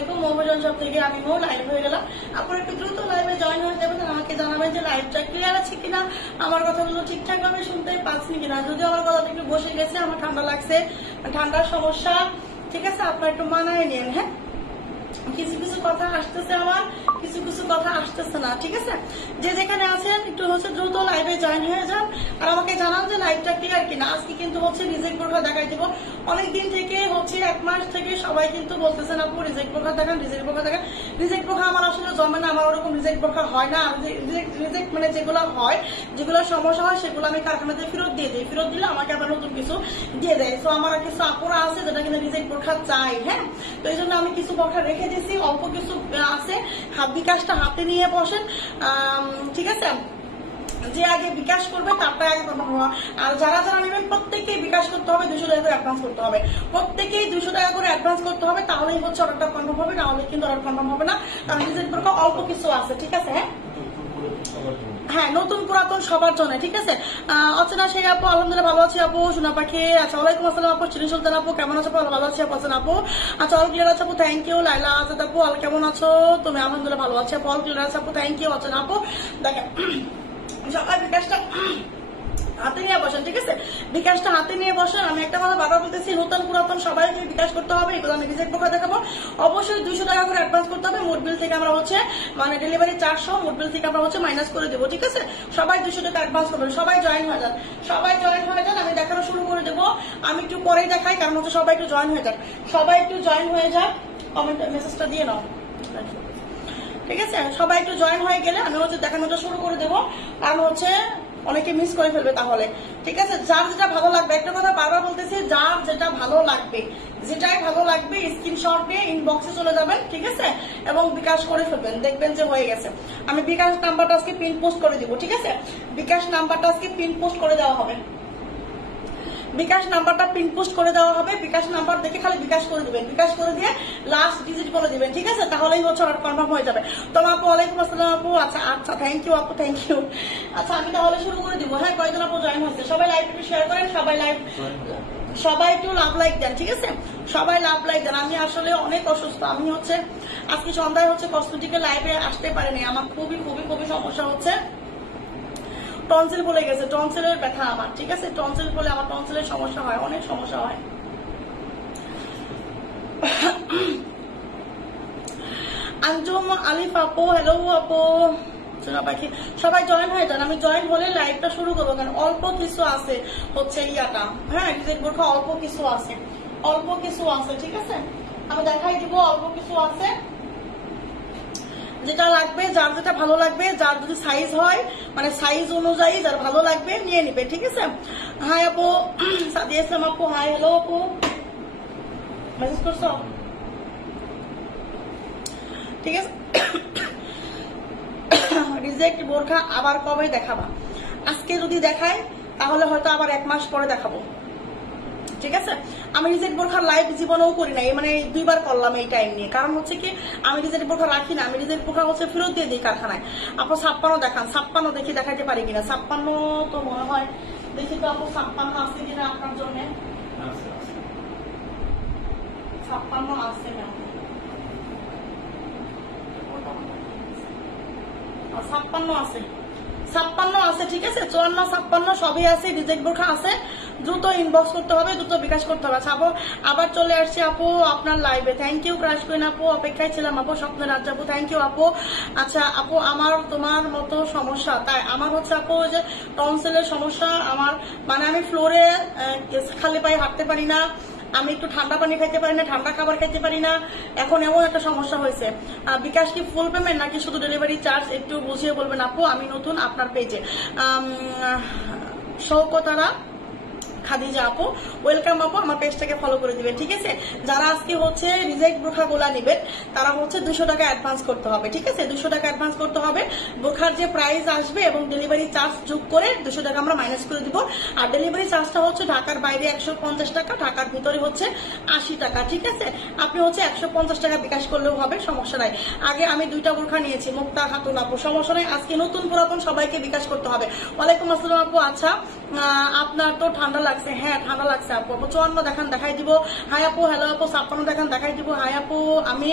আলাইকুম। মোহাম্মদ সব থেকে আমি লাইভ হয়ে গেলাম। আপনারা একটু দ্রুত লাইভে জয়েন হয়ে যাবেন, আমাকে জানাবেন যে লাইভটা ক্লিয়ার আছে কিনা, আমার কথাগুলো ঠিকঠাক ভাবে শুনতে পাচ্ছেন কিনা। যদিও আমার কথাটা একটু বসে গেছে, আমার ঠান্ডা লাগছে, ঠান্ডার সমস্যা, ঠিক আছে, আপনারা একটু মানায় নিন। হ্যাঁ, কিছু কিছু কথা আসতেছে আমার, কিছু কিছু কথা আসতেছে না, ঠিক আছে। যে যেখানে আছেন একটু দ্রুত লাইভে জয়েন হয়ে যান আর আমাকে জানান যে লাইভটা ক্লিয়ার কিনা। আজকে কিন্তু রিজেক্ট বোরখা দেখাই দিব। অনেকদিন থেকে 1 মাস থেকে সবাই কিন্তু বলতেছেন আপু রিজেক্ট বোরখা দেখান, রিজেক্ট বোরখা দেখান। রিজেক্ট বোরখা আমার আসলে জমে না, আমার ওরকম রিজেক্ট বোরখা হয় না। রিজেক্ট মানে যেগুলো হয়, যেগুলো সমস্যা হয় সেগুলো আমি কারখানাতে ফেরত দিয়ে দিই। ফেরত দিলে আমাকে আবার নতুন কিছু দিয়ে দেয়। তো আমার কিছু আপুরা আছে যেটা কিন্তু রিজেক্ট বোরখা চাই। হ্যাঁ, তো এই জন্য আমি কিছু বোরখা রেখে দিয়েছি, অল্প কিছু আছে। বিকাশটা হাতে নিয়ে বসেন, ঠিক আছে। যে আগে বিকাশ করবে তারপরে আগে কনফার্ম হওয়া। আর যারা যারা নেবেন প্রত্যেকেই বিকাশ করতে হবে, 200 টাকা করে অ্যাডভান্স করতে হবে। প্রত্যেকেই 200 টাকা করে অ্যাডভান্স করতে হবে, তাহলেই অর্ডারটা কনফার্ম হবে, না হলে কিন্তু অর্ডার কনফার্ম হবে না। কারণ রিজেক্ট বোরখা অল্প কিছু আছে, ঠিক আছে। হ্যাঁ, নতুন পুরাতন সবার জন্য, ঠিক আছে। অচেনা সেই আপু, আলহামদুলিল্লাহ ভালো আছি আপু। সোনা পাখি, আচ্ছা, ওয়ালাইকুম আসসালাম আপু। চিনি সুলতান আপু কেমন আছো? ভালো আছি আপু। আছেন আপু? আচ্ছা, অল ক্লিয়ার আছে আপু, থ্যাংক ইউ। লাইলা আজাদ আপু, কেমন আছো তুমি? আলহামদুলিল্লাহ ভালো আছি আপু, অল ক্লিয়ার আছে আপু, থ্যাংক ইউ। অচেনা আপু, দেখেন সকাল বিকাশটা হাতে নিয়ে বসেন, ঠিক আছে। বিকাশটা হাতে নিয়ে বসেন। আমি একটা কথা বারবার বলতেছি, নতুন পুরাতন সবাইকে বিকাশ করতে হবে। এগুলো আমি রিজেক্ট বোরখা দেখাবো। অবশ্যই 200 টাকা করে অ্যাডভান্স করতে হবে। মোট বিল থেকে আমরা মানে ডেলিভারি চার্জ সহ মোট বিল থেকে আমরা মাইনাস করে দেবো, ঠিক আছে। সবাই 200 টাকা অ্যাডভান্স করবেন। সবাই জয়েন হয়ে যান, সবাই জয়েন হয়ে যান। আমি দেখানো শুরু করে দেবো। আমি একটু পরেই দেখাই, কারণ সবাই একটু জয়েন হয়ে যান। সবাই একটু জয়েন হয়ে যান, কমেন্ট মেসেজটা দিয়ে নাও, ঠিক আছে। সবাই একটু জয়েন হয়ে গেলে আমি দেখানোটা শুরু করে দেবো, কারণ অনেকে মিস করে ফেলবে তাহলে, ঠিক আছে। যার যেটা ভালো লাগবে, একটা কথা বারবার বলতেছি, যার যেটা ভালো লাগবে, যেটাই ভালো লাগবে স্ক্রিনশট নিয়ে ইনবক্সে চলে যাবেন, ঠিক আছে, এবং বিকাশ করে ফেলবেন, দেখবেন যে হয়ে গেছে। আমি বিকাশ নাম্বারটা আজকে পিন পোস্ট করে দিব, ঠিক আছে। বিকাশ নাম্বারটা আজকে পিন পোস্ট করে দেওয়া হবে। বিকাশ নাম্বারটা পিন পোস্ট করে দেওয়া হবে। বিকাশ নাম্বার দেখে খালি বিকাশ করে দিবেন, বিকাশ করে দিয়ে লাস্ট ডিজিট বলে দিবেন, ঠিক আছে। তাহলেই অর্ডার কনফার্ম হয়ে যাবে। তো আপু, ওয়ালাইকুম আসসালাম আপু। আচ্ছা আচ্ছা, থ্যাংক ইউ আপু, থ্যাংক ইউ। আচ্ছা, আমি তাহলে শুরু করে দিব। হ্যাঁ, কয়েকজন আপু জয়েন হচ্ছে। সবাই লাইভ একটু শেয়ার করেন, সবাই একটু লাভ লাইক দেন, ঠিক আছে। সবাই লাভ লাইক দেন। আমি আসলে অনেক অসুস্থ। আমি আজকে সন্ধ্যায় কসমেটিকের লাইভে আসতে পারিনি। আমার খুবই খুবই খুবই সমস্যা হচ্ছে। টনসিল বলে গেছে, টনসিলের ব্যথা আমার, ঠিক আছে। টনসিল বলে আমার টনসিলের সমস্যা হয়, অনেক সমস্যা হয়। আঞ্জুম আলিফ আপু, হ্যালো আপু। সবাই জয়েন হয়ে যান। আমি জয়েন হলে লাইভটা শুরু করবো, কারণ অল্প কিছু আছে ইয়াটা। হ্যাঁ, রিজেক্ট বোরখা অল্প কিছু আছে, অল্প কিছু আছে, ঠিক আছে। আমি দেখাই দিব, অল্প কিছু আছে। যেটা লাগবে, যার যেটা ভালো লাগবে, যার যদি সাইজ হয়, মানে সাইজ অনুযায়ী যার ভালো লাগবে নিয়ে নিবে, ঠিক আছে। হাই আপু, সাদিয়া ইসলাম আপু, হাই, হ্যালো আপু, মেসেজ করছো, ঠিক আছে। রিজেক্ট বোরখা আবার কবে দেখাবা? আজকে যদি দেখাই তাহলে হয়তো আবার 1 মাস পরে দেখাবো, ঠিক আছে। আমি রিজেক্ট বোরখার লাইভ জীবনেও করি না, মানে 2 বার করলাম এই টাইম নিয়ে। কারণ কি, আমি রিজেক্ট বোরখা রাখি না। আমি রিজেক্ট বোরখা ফেরত দিয়ে দিই কারখানায়। আপু 56 দেখান, 56 দেখি দেখাইতে পারি কিনা। 56 তো মনে হয়, দেখি তো আপু 56 আছে কিনা আপনার জন্য। 56 আছে না? 56 আছে, 56 আছে, ঠিক আছে। 54, 56 সবই আছে। রিজেক্ট বোরখা আছে। দ্রুত ইনবক্স করতে হবে, দ্রুত বিকাশ করতে হবে। আচ্ছা আপু, আবার চলে আসছি আপু আপনার লাইভে, থ্যাংক ইউ। ক্রাশ কুইন আপু, অপেক্ষায় ছিলাম আপু। স্বপ্নের রাজ আপু, থ্যাংক ইউ আপু। আচ্ছা আপু, আমার তোমার মতো সমস্যা, তাই আমার আপু ওই যে টনসিলের সমস্যা আমার, মানে আমি ফ্লোরে খালি পায়ে হাঁটতে পারি না, আমি একটু ঠান্ডা পানি খাইতে পারি না, ঠান্ডা খাবার খাইতে পারি না। এখন এমন একটা সমস্যা হয়েছে। বিকাশ কি ফুল পেমেন্ট নাকি শুধু ডেলিভারি চার্জ, একটু বুঝিয়ে বলবেন আপু। আমি নতুন আপনার পেজে। শৌকতারা খাদিজা আপু, ওয়েলকাম আপু। আমার পেজটাকে ফলো করে দিবেন, ঠিক আছে। যারা আজকে রিজেক্ট বোরখা গোলা নেবেন, তারা 200 টাকা অ্যাডভান্স করতে হবে, ঠিক আছে। 200 টাকা অ্যাডভান্স করতে হবে। বোরখার যে প্রাইস আসবে এবং ডেলিভারি চার্জ যোগ করে 200 টাকা আমরা মাইনাস করে দিব। আর ডেলিভারি চার্জটা ঢাকার বাইরে 150 টাকা, ঢাকার ভিতরে 80 টাকা, ঠিক আছে। আপনি 150 টাকা বিকাশ করলেও হবে, সমস্যা নাই। আগে আমি 2টা বোরখা নিয়েছি, মুক্তা খাতুন আপু, সমস্যা নাই। আজকে নতুন পুরাতন সবাইকে বিকাশ করতে হবে। ওয়ালাইকুম আসসালাম আপু। আচ্ছা, আপনার তো ঠান্ডা লাগছে, লাগছে? হ্যাঁ ঠান্ডা লাগছে আপু। 54 দেখান, দেখাই দিব। হাই আপু, হ্যালো আপু। 56 দেখান, দেখাই দিব। হাই আপু, আমি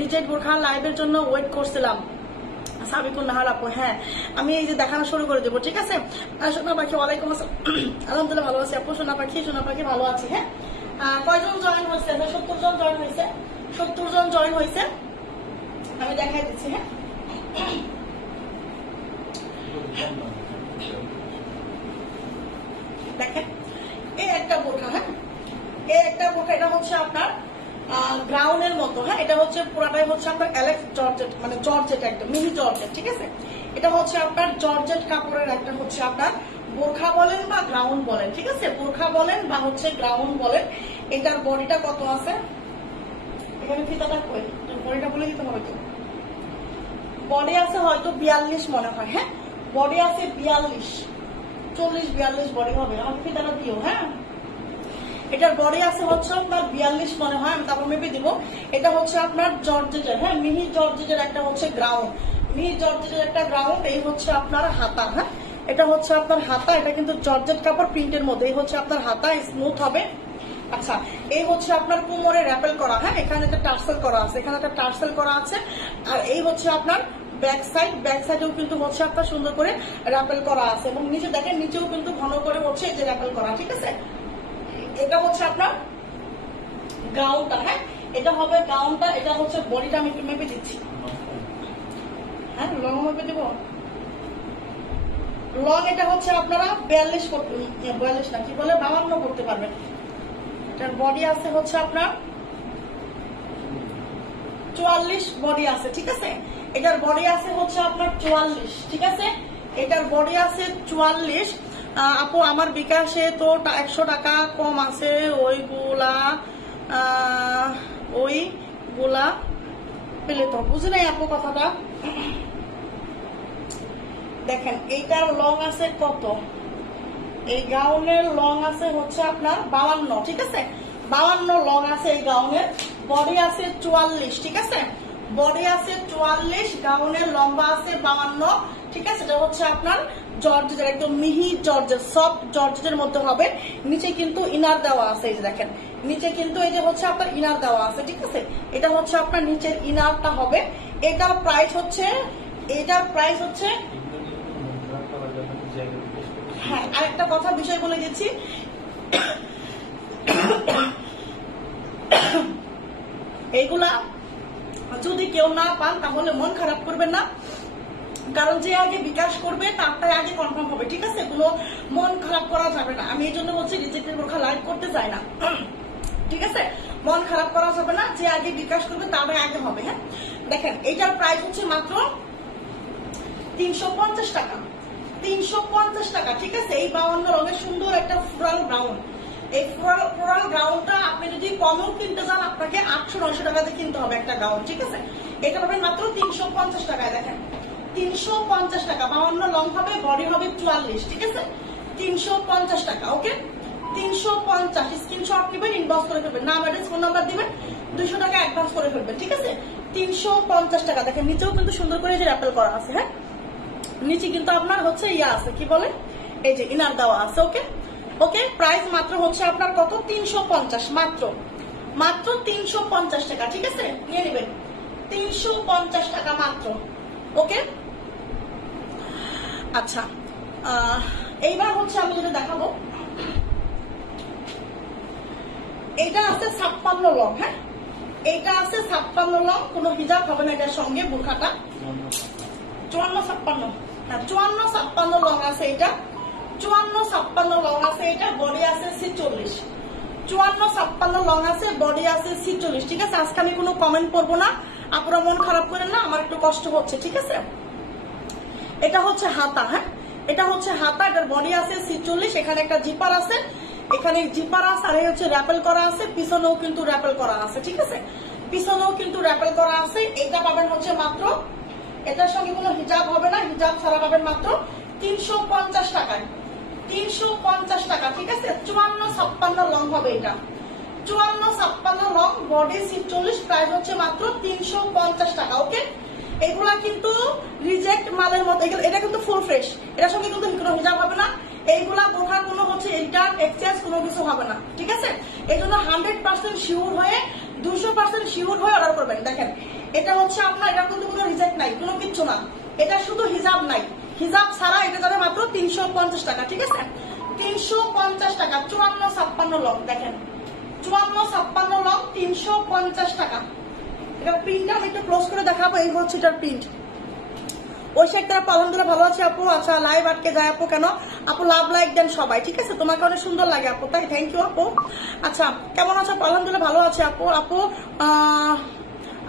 ডিজেট বোরখা লাইভের জন্য ওয়েট করছিলাম। সাবিকুন নাহার আপু, হ্যাঁ আমি এই যে দেখানো শুরু করে দেবো, ঠিক আছে? সোনা পাখি, ওয়ালাইকুম আসসালাম। আলহামদুলিল্লাহ ভালো আছি আপু। সোনা পাখি ভালো আছে। হ্যাঁ কয়জন জয়েন হয়েছে? 70 জন জয়েন হয়েছে। 70 জন জয়েন হয়েছে, আমি দেখাই দিচ্ছি। হ্যাঁ দেখেন এই একটা বোরখা, হ্যাঁ এই একটা বোরখা, এটা হচ্ছে আপনার গ্রাউন্ডের মতো। হ্যাঁ এটা হচ্ছে পুরাটাই হচ্ছে আপনার অ্যালেক্স জর্জেট, মানে জর্জেট, একদম মিনি জর্জেট, ঠিক আছে? এটা হচ্ছে আপনার জর্জেট কাপড়ের একটা হচ্ছে আপনার বোরখা বলেন বা গ্রাউন্ড বলেন, ঠিক আছে? বোরখা বলেন বা হচ্ছে গ্রাউন্ড বলেন। এটার বডিটা কত আছে? এখানে ফিতাটা কই, বডিটা বলে দিতে হবে তো। বডি আছে হয়তো 42 মনে হয়। হ্যাঁ বডি আছে 42, 40-42 বডি হবে। আমাকে ফিতাটা দিও। হ্যাঁ এটার বডি আছে হচ্ছে আপনার 42 মনে হয়, আমি তারপর মেপে দিব। এটা হচ্ছে আপনার জর্জেটের, হ্যাঁ মিহি জর্জেটের একটা হচ্ছে গ্রাউন্ড, মিহি জর্জেটের একটা গ্রাউন্ড। এই হচ্ছে আপনার হাতা। হ্যাঁ এটা হচ্ছে আপনার হাতা। এটা কিন্তু জর্জেট কাপড় প্রিন্টের মধ্যে। এই হচ্ছে আপনার হাতা, স্মুথ হবে। আচ্ছা এই হচ্ছে আপনার কোমরে র্যাপেল করা। হ্যাঁ এখানে একটা টার্সেল করা আছে, এখানে একটা টার্সেল করা আছে। আর এই হচ্ছে আপনার ব্যাক সাইডেও কিন্তু হচ্ছে আপনার সুন্দর করে র্যাপেল করা আছে, এবং নিচে দেখেন নিচেও কিন্তু ঘন করে হচ্ছে এই যে র্যাপেল করা, ঠিক আছে? এটা হচ্ছে আপনার গাউনটা। হ্যাঁ এটা হবে গাউনটা। এটা হচ্ছে বডিটা, আমি একটু মেপে দিচ্ছি। হ্যাঁ লং মেপে দিব। লং এটা হচ্ছে আপনারা 42 না কি বলে 52 করতে পারবেন। এটার বডি আছে হচ্ছে আপনার 44 বডি আছে, ঠিক আছে? এটার বডি আছে হচ্ছে আপনার 44, ঠিক আছে? এটার বডি আছে 44। আপু আমার বিকাশে তো 100 টাকা কম আছে, ওইগুলা পেলে তো। বুঝে নাই আপু কথাটা। দেখেন এইটার লং আছে কত? এই গাউনের লং আছে হচ্ছে আপনার 52, ঠিক আছে? 52 লং আছে এই গাউনের। বডি আছে 44, ঠিক আছে? বডি আছে 44, গাউনের লম্বা আছে 52, ঠিক আছে? এটা হচ্ছে আপনার জর্জেটের, একদম মিহি জর্জেট, সফট জর্জেটের মধ্যে হবে। নিচে কিন্তু ইনার দেওয়া আছে, এই যে দেখেন নিচে কিন্তু এই যে হচ্ছে আপনার ইনার দেওয়া আছে, ঠিক আছে? এটা হচ্ছে আপনার নিচের ইনারটা হবে। এটার প্রাইস হচ্ছে হ্যাঁ আরেকটা কথা বিষয় বলে দিচ্ছি, এইগুলা যদি কেউ না পান তাহলে মন খারাপ করবেন না, কারণ যে আগে বিকাশ করবে তারটাই আগে কনফার্ম হবে, ঠিক আছে? কোনো মন খারাপ করা যাবে না। আমি এই জন্য হচ্ছে রিজেক্টের বোরখা লাইভ করতে চাই না, ঠিক আছে? মন খারাপ করা যাবে না, যে আগে বিকাশ করবে তারটাই আগে হবে। হ্যাঁ দেখেন এইটার প্রাইস হচ্ছে মাত্র 350 টাকা, 350 টাকা, ঠিক আছে? এই 52 রঙের সুন্দর একটা ফ্লোরাল ব্রাউন। এই ফ্লোরাল গাউনটা আপনি যদি কমও কিনতে চান আপনাকে 800-900 টাকাতে কিনতে হবে একটা গাউন, ঠিক আছে? এটা পাবেন মাত্র 350 টাকায়। দেখেন 350 টাকা, 52 লং হবে, বডি হবে 44, ঠিক আছে? 350 টাকা, ওকে? 350 স্ক্রিনশট নেবেন, ইনবক্স করে ফেলবেন, নাম অ্যাড্রেস ফোন নাম্বার দিবেন, 200 টাকা অ্যাডভান্স করে ফেলবেন, ঠিক আছে? 350 টাকা। দেখেন নিচেও কিন্তু সুন্দর করে যে র্যাপেল করা আছে। হ্যাঁ নিচে কিন্তু আপনার হচ্ছে ইয়া আছে, কি বলে, এই যে ইনার দেওয়া আছে, ওকে? ওকে প্রাইস মাত্র হচ্ছে আপনার কত? 350, মাত্র 350 টাকা, ঠিক আছে? নিয়ে নেবেন 350 টাকা মাত্র, ওকে? আচ্ছা এইবার হচ্ছে আমি যেটা দেখাবো, এইটা আছে 56 লং। হ্যাঁ এইটা আছে 56 লং, কোনো হিজাব হবে না এটার সঙ্গে। বোরখাটা 54-56 লং আছে এটা, 54-56 লং আছে এটা। বডি আছে 46, 54-56 লং আছে, বডি আছে 46, ঠিক আছে? আজকে আমি কোনো কমেন্ট করবো না, আপনারা মন খারাপ করেন না, আমার একটু কষ্ট হচ্ছে, ঠিক আছে? এটা হচ্ছে হাতা। হ্যাঁ এটা হচ্ছে হাতা, এটার বডি আছে 46, এখানে একটা জিপার আছে, এখানে জিপার আছে, আর এই হচ্ছে র্যাপেল করা আছে, পিছনেও কিন্তু র্যাপেল করা আছে, ঠিক আছে? পিছনেও কিন্তু র্যাপেল করা আছে। এটা পাবেন হচ্ছে মাত্র, এটার সঙ্গে কোনো হিজাব হবে না, হিজাব ছাড়া পাবেন মাত্র 350 টাকায়, 350 টাকা, ঠিক আছে? 54-56 লং হবে এটা, 54-56 লং, বডি 46, প্রাইস হচ্ছে মাত্র 350 টাকা, ওকে? এগুলা কিন্তু রিজেক্ট মালের মতো, এটা কিন্তু ফুল ফ্রেশ, এটার সঙ্গে কিন্তু কোনো হিজাব হবে না, এইগুলা বোরখা কোনো হচ্ছে রিটার্ন এক্সচেঞ্জ কোনো কিছু হবে না, ঠিক আছে? এই জন্য 100% শিওর হয়ে 200% শিওর হয়ে অর্ডার করবেন। দেখেন এটা হচ্ছে আপনার, এটা কিন্তু কোনো রিজেক্ট নাই, কোনো কিচ্ছু না, এটা শুধু হিজাব নাই, হিজাব ছাড়া এটা যাবে মাত্র 350 টাকা, ঠিক আছে? 350 টাকা 54-56 লং। দেখেন 54-56 লং 350 টাকা। এটা প্রিন্টটা আমি একটু ক্লোজ করে দেখাবো। এই হচ্ছে এটার প্রিন্ট। ওই সাইডটা আপু আলহামদুলিল্লাহ ভালো আছে আপু। আচ্ছা লাইভ আটকে যায় আপু কেন? আপু লাভ লাইক দেন সবাই, ঠিক আছে? তোমাকে অনেক সুন্দর লাগে আপু, তাই থ্যাংক ইউ আপু। আচ্ছা কেমন আছে আপু? আলহামদুলিল্লাহ ভালো আছে আপু। আপু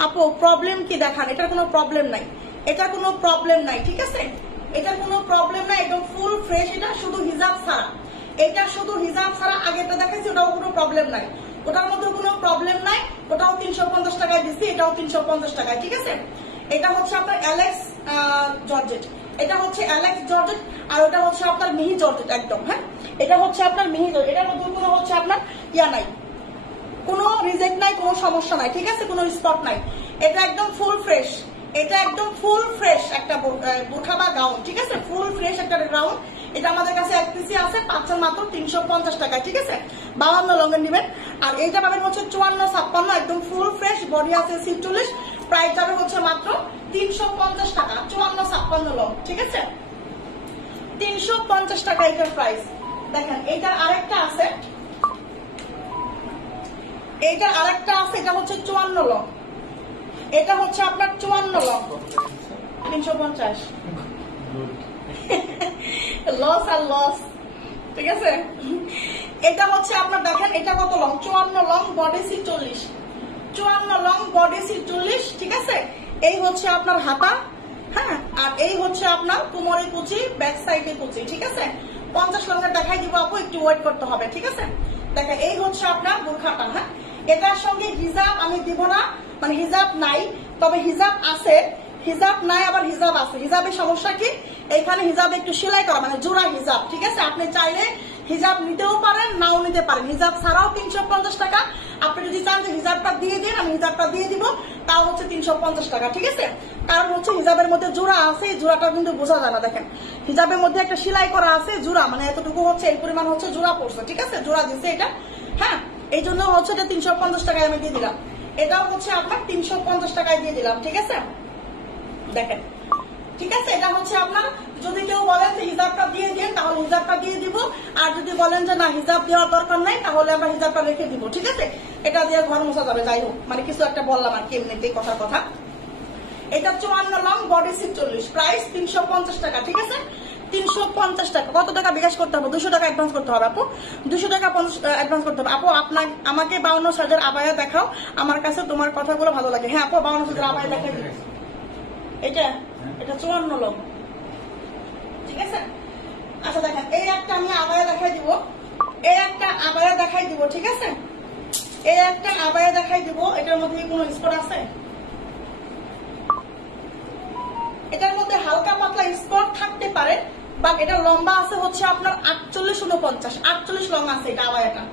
আপু প্রবলেম কি দেখান? এটার কোনো প্রবলেম নাই, এটা কোনো প্রবলেম নাই, ঠিক আছে? এটার কোনো প্রবলেম নাই, একদম ফুল ফ্রেশ। এটা শুধু হিজাব ছাড়া, এটা শুধু হিজাব ছাড়া। আগেরটা দেখাচ্ছি ওটাও কোনো প্রবলেম নাই, ওটার মধ্যে কোনো প্রবলেম নাই। ওটাও 350 টাকায় দিচ্ছি, এটাও 350 টাকায়, ঠিক আছে? এটা হচ্ছে আপনার অ্যালেক্স জর্জেট, এটা হচ্ছে অ্যালেক্স জর্জেট, আর ওটা হচ্ছে আপনার মিহি জর্জেট একদম। হ্যাঁ এটা হচ্ছে আপনার মিহি জর্জেট। এটার মধ্যে কোনো হচ্ছে আপনার ইয়া নাই, কোনো রিজেক্ট নাই, কোনো সমস্যা নাই, ঠিক আছে? কোনো স্পট নাই। এটা একদম ফুল ফ্রেশ, এটা একদম ফুল ফ্রেশ একটা বোরখা বা গাউন, ঠিক আছে? ফুল ফ্রেশ একটা গাউন। এটা আমাদের কাছে এক পিসি আছে, পাচ্ছেন মাত্র 350 টাকায়, ঠিক আছে? 52 লঙ্গের নেবেন। আর এইটা পাবেন হচ্ছে 54-56, একদম ফুল ফ্রেশ, বডি আছে 46, প্রাইস যাবে হচ্ছে মাত্র 350 টাকা 54-56 লং, ঠিক আছে? 350 টাকা এটার প্রাইস। দেখেন এইটার আরেকটা আছে, এইটার আরেকটা আছে, এটা হচ্ছে 54 লং, এটা হচ্ছে আপনার 54 লং 350। লস আর লস, ঠিক আছে? এটা হচ্ছে আপনার দেখেন এটা কত long, 54 long, body C 40, 54 long body C 40, ঠিক আছে? এই হচ্ছে আপনার হাতা, হ্যাঁ, আর এই হচ্ছে আপনার কোমরে কুচি, ব্যাক সাইডে কুচি, ঠিক আছে? 50 লঙ্গের দেখাই দিব আপু, একটু ওয়েট করতে হবে, ঠিক আছে? দেখেন এই হচ্ছে আপনার বোরখাটা। হ্যাঁ এটার সঙ্গে হিজাব আমি দিব না, মানে হিজাব নাই, তবে হিজাব আছে, হিজাব নাই আবার হিজাব আছে। হিজাবের সমস্যা কি? এখানে হিজাবে একটু সেলাই করা, মানে জোড়া হিজাব, ঠিক আছে? আপনি চাইলে হিজাব নিতেও পারেন, নাও নিতে পারেন। হিজাব ছাড়াও 350 টাকা। আপনি যদি চান যে হিজাবটা দিয়ে দিন, আমি হিজাবটা দিয়ে দিব, তাও হচ্ছে 350 টাকা, ঠিক আছে? কারণ হচ্ছে হিজাবের মধ্যে জোড়া আছে, এই জোড়াটা কিন্তু বোঝা যায় না। দেখেন হিজাবের মধ্যে একটা সেলাই করা আছে, জোড়া, মানে এতটুকু হচ্ছে, এই পরিমাণ হচ্ছে জোড়া পড়ছে, ঠিক আছে? জোড়া দিচ্ছে এটা, হ্যাঁ, এই জন্য হচ্ছে এটা 350 টাকায় আমি দিয়ে দিলাম। এটাও হচ্ছে আপনার 350 টাকায় দিয়ে দিলাম, ঠিক আছে? দেখেন, ঠিক আছে? এটা হচ্ছে আপনার, যদি কেউ বলেন যে হিজাবটা দিয়ে দিন, তাহলে হিজাবটা দিয়ে দিব। আর যদি বলেন যে না হিজাব দেওয়ার দরকার নাই, তাহলে আমরা হিজাবটা রেখে দিব, ঠিক আছে? এটা দিয়ে ঘর মোছা যাবে, যাই হোক, মানে কিছু একটা বললাম আর কি, এমনিতেই কথার কথা। এটা 54 লং, বডি 46, প্রাইস 350 টাকা, ঠিক আছে? 350 টাকা। কত টাকা বিকাশ করতে হবে? 200 টাকা অ্যাডভান্স করতে হবে আপু, 200 টাকা অ্যাডভান্স করতে হবে। আপু আমাকে 52 সাইজের আবায়া দেখাও, আমার কাছে তোমার কথাগুলো ভালো লাগে। হ্যাঁ আপু 52 সাইজের আবায়া দেখাই দিই। এটা 54 লং, ঠিক আছে? আচ্ছা দেখেন এই একটা আমি আবায়া দেখাই দিব, এই একটা আবায়া দেখাই দিব, ঠিক আছে? এই একটা আবায়া দেখাই দিব। এটার মধ্যে কোনো স্পট আছে? এটার মধ্যে হালকা পাতলা স্পট থাকতে পারে, বাট এটা লম্বা আছে হচ্ছে আপনার 48-49, 48 লং আছে এটা আবায়াটা।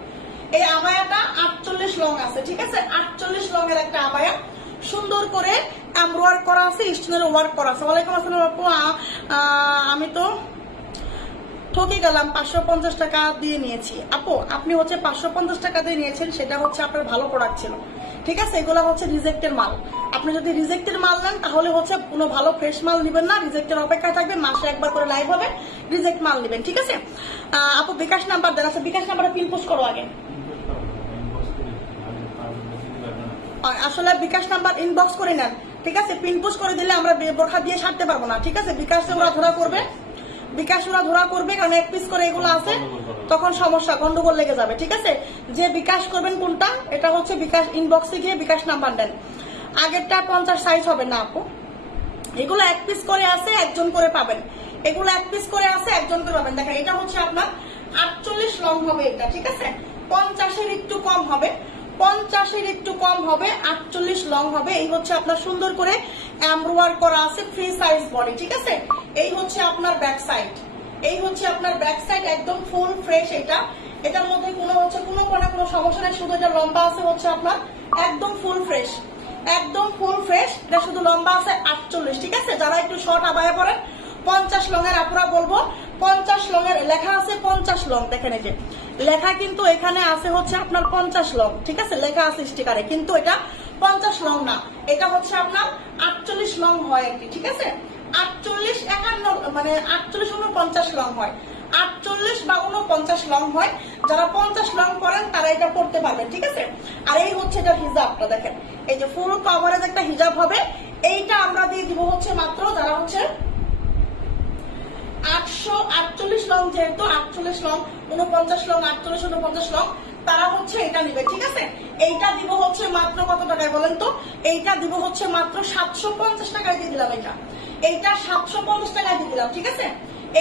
এই আবায়াটা 48 লং আছে, ঠিক আছে? 48 লং এর একটা আবায়া, সুন্দর করে এমব্রয়ডারি করা আছে, স্টোনের ওয়ার্ক করা আছে। ওয়ালাইকুম আসসালাম আপু, আমি তো ঠকে গেলাম, 550 টাকা দিয়ে নিয়েছি। আপু আপনি হচ্ছে 550 টাকা দিয়ে নিয়েছেন, সেটা হচ্ছে আপনার ভালো প্রোডাক্ট ছিল, ঠিক আছে? এগুলো হচ্ছে রিজেক্টের মাল। আপনি যদি রিজেক্টের মাল নেন, তাহলে হচ্ছে কোনো ভালো ফ্রেশ মাল নিবেন না, রিজেক্টের অপেক্ষায় থাকবেন, মাসে একবার করে লাইভ হবে, রিজেক্ট মাল নিবেন, ঠিক আছে? আপু বিকাশ নাম্বার দেন। আচ্ছা বিকাশ নাম্বারে পিন পোস্ট করো আগে। আসলে বিকাশ নাম্বার ইনবক্স করে নেন, ঠিক আছে? পিন পোস্ট করে দিলে আমরা বোরখা দিয়ে ছাড়তে পারবো না, ঠিক আছে? বিকাশে ওরা ধরা করবে, বিকাশ ওরা ধরা করবে, কারণ এক পিস করে এগুলো আছে, তখন সমস্যা, গন্ডগোল লেগে যাবে, ঠিক আছে? যে বিকাশ করবেন কোনটা, এটা হচ্ছে বিকাশ ইনবক্সে গিয়ে বিকাশ নাম্বার দেন। আগেরটা 50 সাইজ হবে না আপু, এগুলো এক পিস করে আছে, একজন করে পাবেন। এগুলো এক পিস করে আছে, একজন করে পাবেন। দেখেন এটা হচ্ছে আপনার 48 লং হবে এটা, ঠিক আছে? 50-এর একটু কম হবে, 50-এর একটু কম হবে, 48 লং হবে। এই হচ্ছে আপনার সুন্দর করে এমব্রয়ডারি করা আছে, ফ্রি সাইজ বডি, ঠিক আছে? এই হচ্ছে আপনার ব্যাক সাইড, এই হচ্ছে আপনার ব্যাক সাইড, একদম ফুল ফ্রেশ। এটা এটার মধ্যে কোনো হচ্ছে কোনো সমস্যা নেই, শুধু এটা লম্বা আছে হচ্ছে আপনার একদম ফুল ফ্রেশ, একদম ফুল ফ্রেশ। এটা শুধু লম্বা আছে 48, ঠিক আছে? যারা একটু শর্ট আবায়া পরেন 50 লং এর, আপুরা বলবো 50 লং এর লেখা আছে 50 লং, দেখেন এই যে লেখা কিন্তু এখানে আছে হচ্ছে আপনার 50 লং, ঠিক আছে, লেখা আছে স্টিকারে, কিন্তু এটা 50 লং না, এটা হচ্ছে আপনার 48 লং হয় আর কি, ঠিক আছে। 48 51 মানে 48 49 লং হয়, 48 বা 49 লং হয়। যারা 50 লং করেন তারা এটা পড়তে পারবেন, ঠিক আছে। আর এই হচ্ছে এটা হিজাবটা, দেখেন এই যে ফুল কভারেজ একটা হিজাব হবে, এইটা আমরা দিয়ে দিব হচ্ছে মাত্র যারা হচ্ছে 848 লং, যেহেতু 48 লং 49 লং 48 49 লং তারা হচ্ছে এটা নিবে, ঠিক আছে। এইটা দিব হচ্ছে মাত্র কত টাকায় বলেন তো? এইটা দিব হচ্ছে মাত্র 750 টাকায় দিয়ে দিলাম, এইটা 750 টাকায় দিয়ে দিলাম, ঠিক আছে।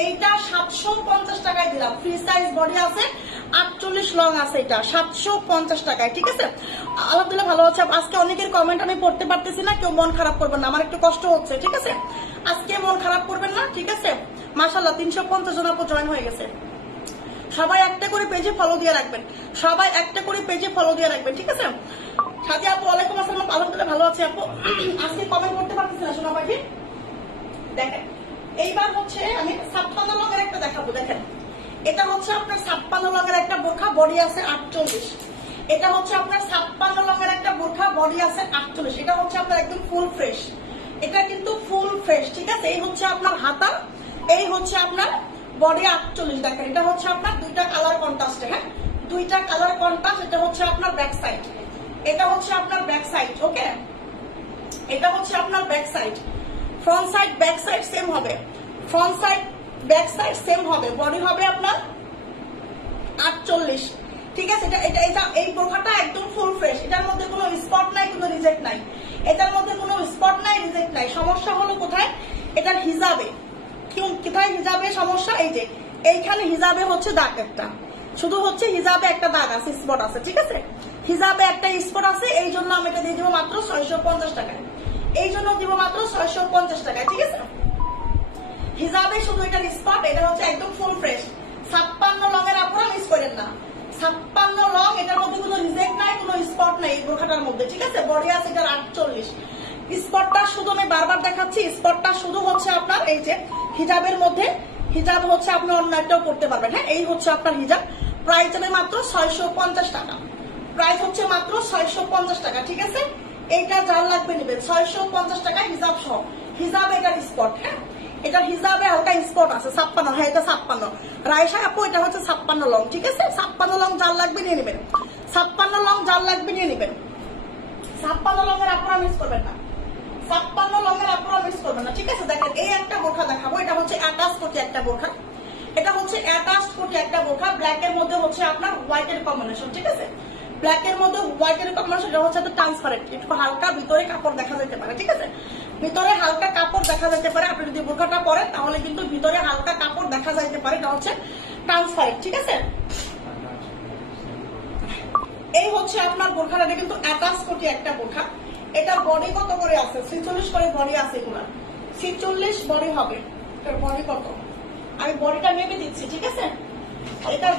এইটা 750 টাকায় দিলাম, ফ্রি সাইজ বডি আছে, 48 লং আছে, এটা 750 টাকায়, ঠিক আছে। আলহামদুলিল্লাহ ভালো আছে। আজকে অনেকের কমেন্ট আমি পড়তে পারতেছি না, কেউ মন খারাপ করবেন না, আমার একটু কষ্ট হচ্ছে, ঠিক আছে। আজকে মন খারাপ করবেন না, ঠিক আছে। মাশাআল্লাহ 350 জন আপু জয়েন হয়ে গেছে। সবাই একটা করে পেজে ফলো দিয়ে রাখবেন, সবাই একটা করে পেজে ফলো দিয়ে রাখবেন, ঠিক আছে। সাথী আপু ওয়ালাইকুম আসসালাম, আলহামদুলিল্লাহ ভালো আছে আপু। আজকে কমেন্ট করতে পারতেছি না শোনা পাখি। দেখেন এইবার হচ্ছে আমি 56 লংয়ের একটা দেখাবো, দেখেন এটা হচ্ছে আপনার 56 লংয়ের একটা বোরখা, বডি আছে 48। এটা হচ্ছে আপনার 56 লংয়ের একটা বোরখা, বডি আছে 48। এটা হচ্ছে আপনার একদম ফুল ফ্রেশ, এটা কিন্তু ফুল ফ্রেশ, ঠিক আছে। এই হচ্ছে আপনার হাতা, এই হচ্ছে আপনার বডি 48। দেখেন এটা হচ্ছে আপনার দুইটা কালার কন্ট্রাস্টে, হ্যাঁ দুইটা কালার কন্ট্রাস্ট। এটা হচ্ছে আপনার ব্যাক সাইড, এটা হচ্ছে আপনার ব্যাক সাইড, ওকে। এটা হচ্ছে আপনার back side, front side back side same হবে, front side back side same হবে, বডি হবে আপনার 48, ঠিক আছে। এটা এটা এই বোরখাটা একদম ফুল ফ্রেশ, এটার মধ্যে কোনো স্পট নাই, কোনো রিজেক্ট নাই, এটার মধ্যে কোনো স্পট নাই, রিজেক্ট নাই। সমস্যা হলো কোথায়? এটার হিজাবে, কোথায় হিজাবে সমস্যা? এই যে এইখানে হিজাবে হচ্ছে দাগ একটা, শুধু হচ্ছে হিজাবে একটা দাগ আছে, স্পট আছে, ঠিক আছে। হিজাবে একটা স্পট আছে, এই জন্য আমি এটা দিয়ে দিব মাত্র 650 টাকায়, এই জন্য দিব মাত্র 650 টাকায়, ঠিক আছে। হিজাবে শুধু এটার স্পট, এটা হচ্ছে একদম ফুল ফ্রেশ। 56 লংয়ের আপনারা মিস করেন না, 56 লং, এটার মধ্যে কোনো রিজেক্ট নাই, কোনো স্পট নাই এই বোরখাটার মধ্যে, ঠিক আছে। বডি আছে এটার 48। স্পটটা শুধু আমি বারবার দেখাচ্ছি, স্পটটা শুধু হচ্ছে আপনার এই যে হিজাবের মধ্যে, হিজাব হচ্ছে আপনি অন্য একটাও করতে পারবেন, হ্যাঁ এই হচ্ছে আপনার হিজাব। প্রাইস হবে মাত্র 650 টাকা, প্রাইস হচ্ছে মাত্র 650 টাকা, ঠিক আছে। এইটা যার লাগবে নেবেন 650 টাকা হিজাব সহ, হিজাব এটার স্পট, হ্যাঁ এটা হিজাবে হালকা স্পট আছে 56, হ্যাঁ এটা 56 রাইসা আপু, এটা হচ্ছে 56 লং, ঠিক আছে। 56 লং যার লাগবে নিয়ে নেবেন, 56 লং যার লাগবে নিয়ে নেবেন। 56 লংয়ের আপনারা মিস করবেন না, 56 লংয়ের আপনারা মিস করবেন না, ঠিক আছে। দেখেন এই একটা বোরখা দেখাবো, এটা হচ্ছে অ্যাটাচ কোটি একটা বোরখা, এটা হচ্ছে অ্যাটাচ কোটি একটা বোরখা, ব্ল্যাক এর মধ্যে হচ্ছে আপনার হোয়াইট এর কম্বিনেশন, ঠিক আছে। ব্ল্যাক এর মধ্যে হোয়াইট এর কম্বিনেশন, এটা হচ্ছে ট্রান্সপারেন্ট, একটু হালকা ভিতরে কাপড় দেখা যেতে পারে, ঠিক আছে। ভিতরে হালকা কাপড় দেখা যেতে পারে, আপনি যদি বোরখাটা পরেন তাহলে কিন্তু ভিতরে হালকা কাপড় দেখা যেতে পারে, এটা হচ্ছে ট্রান্সপারেন্ট, ঠিক আছে। এই হচ্ছে আপনার বোরখাটা, এটা কিন্তু অ্যাটাচ কোটি একটা বোরখা। এটা বডি কত করে আছে? 46 করে বডি আছে, এগুলা 46 বডি হবে। এটার বডি কত আমি বডিটা মেপে দিচ্ছি, ঠিক আছে। এটা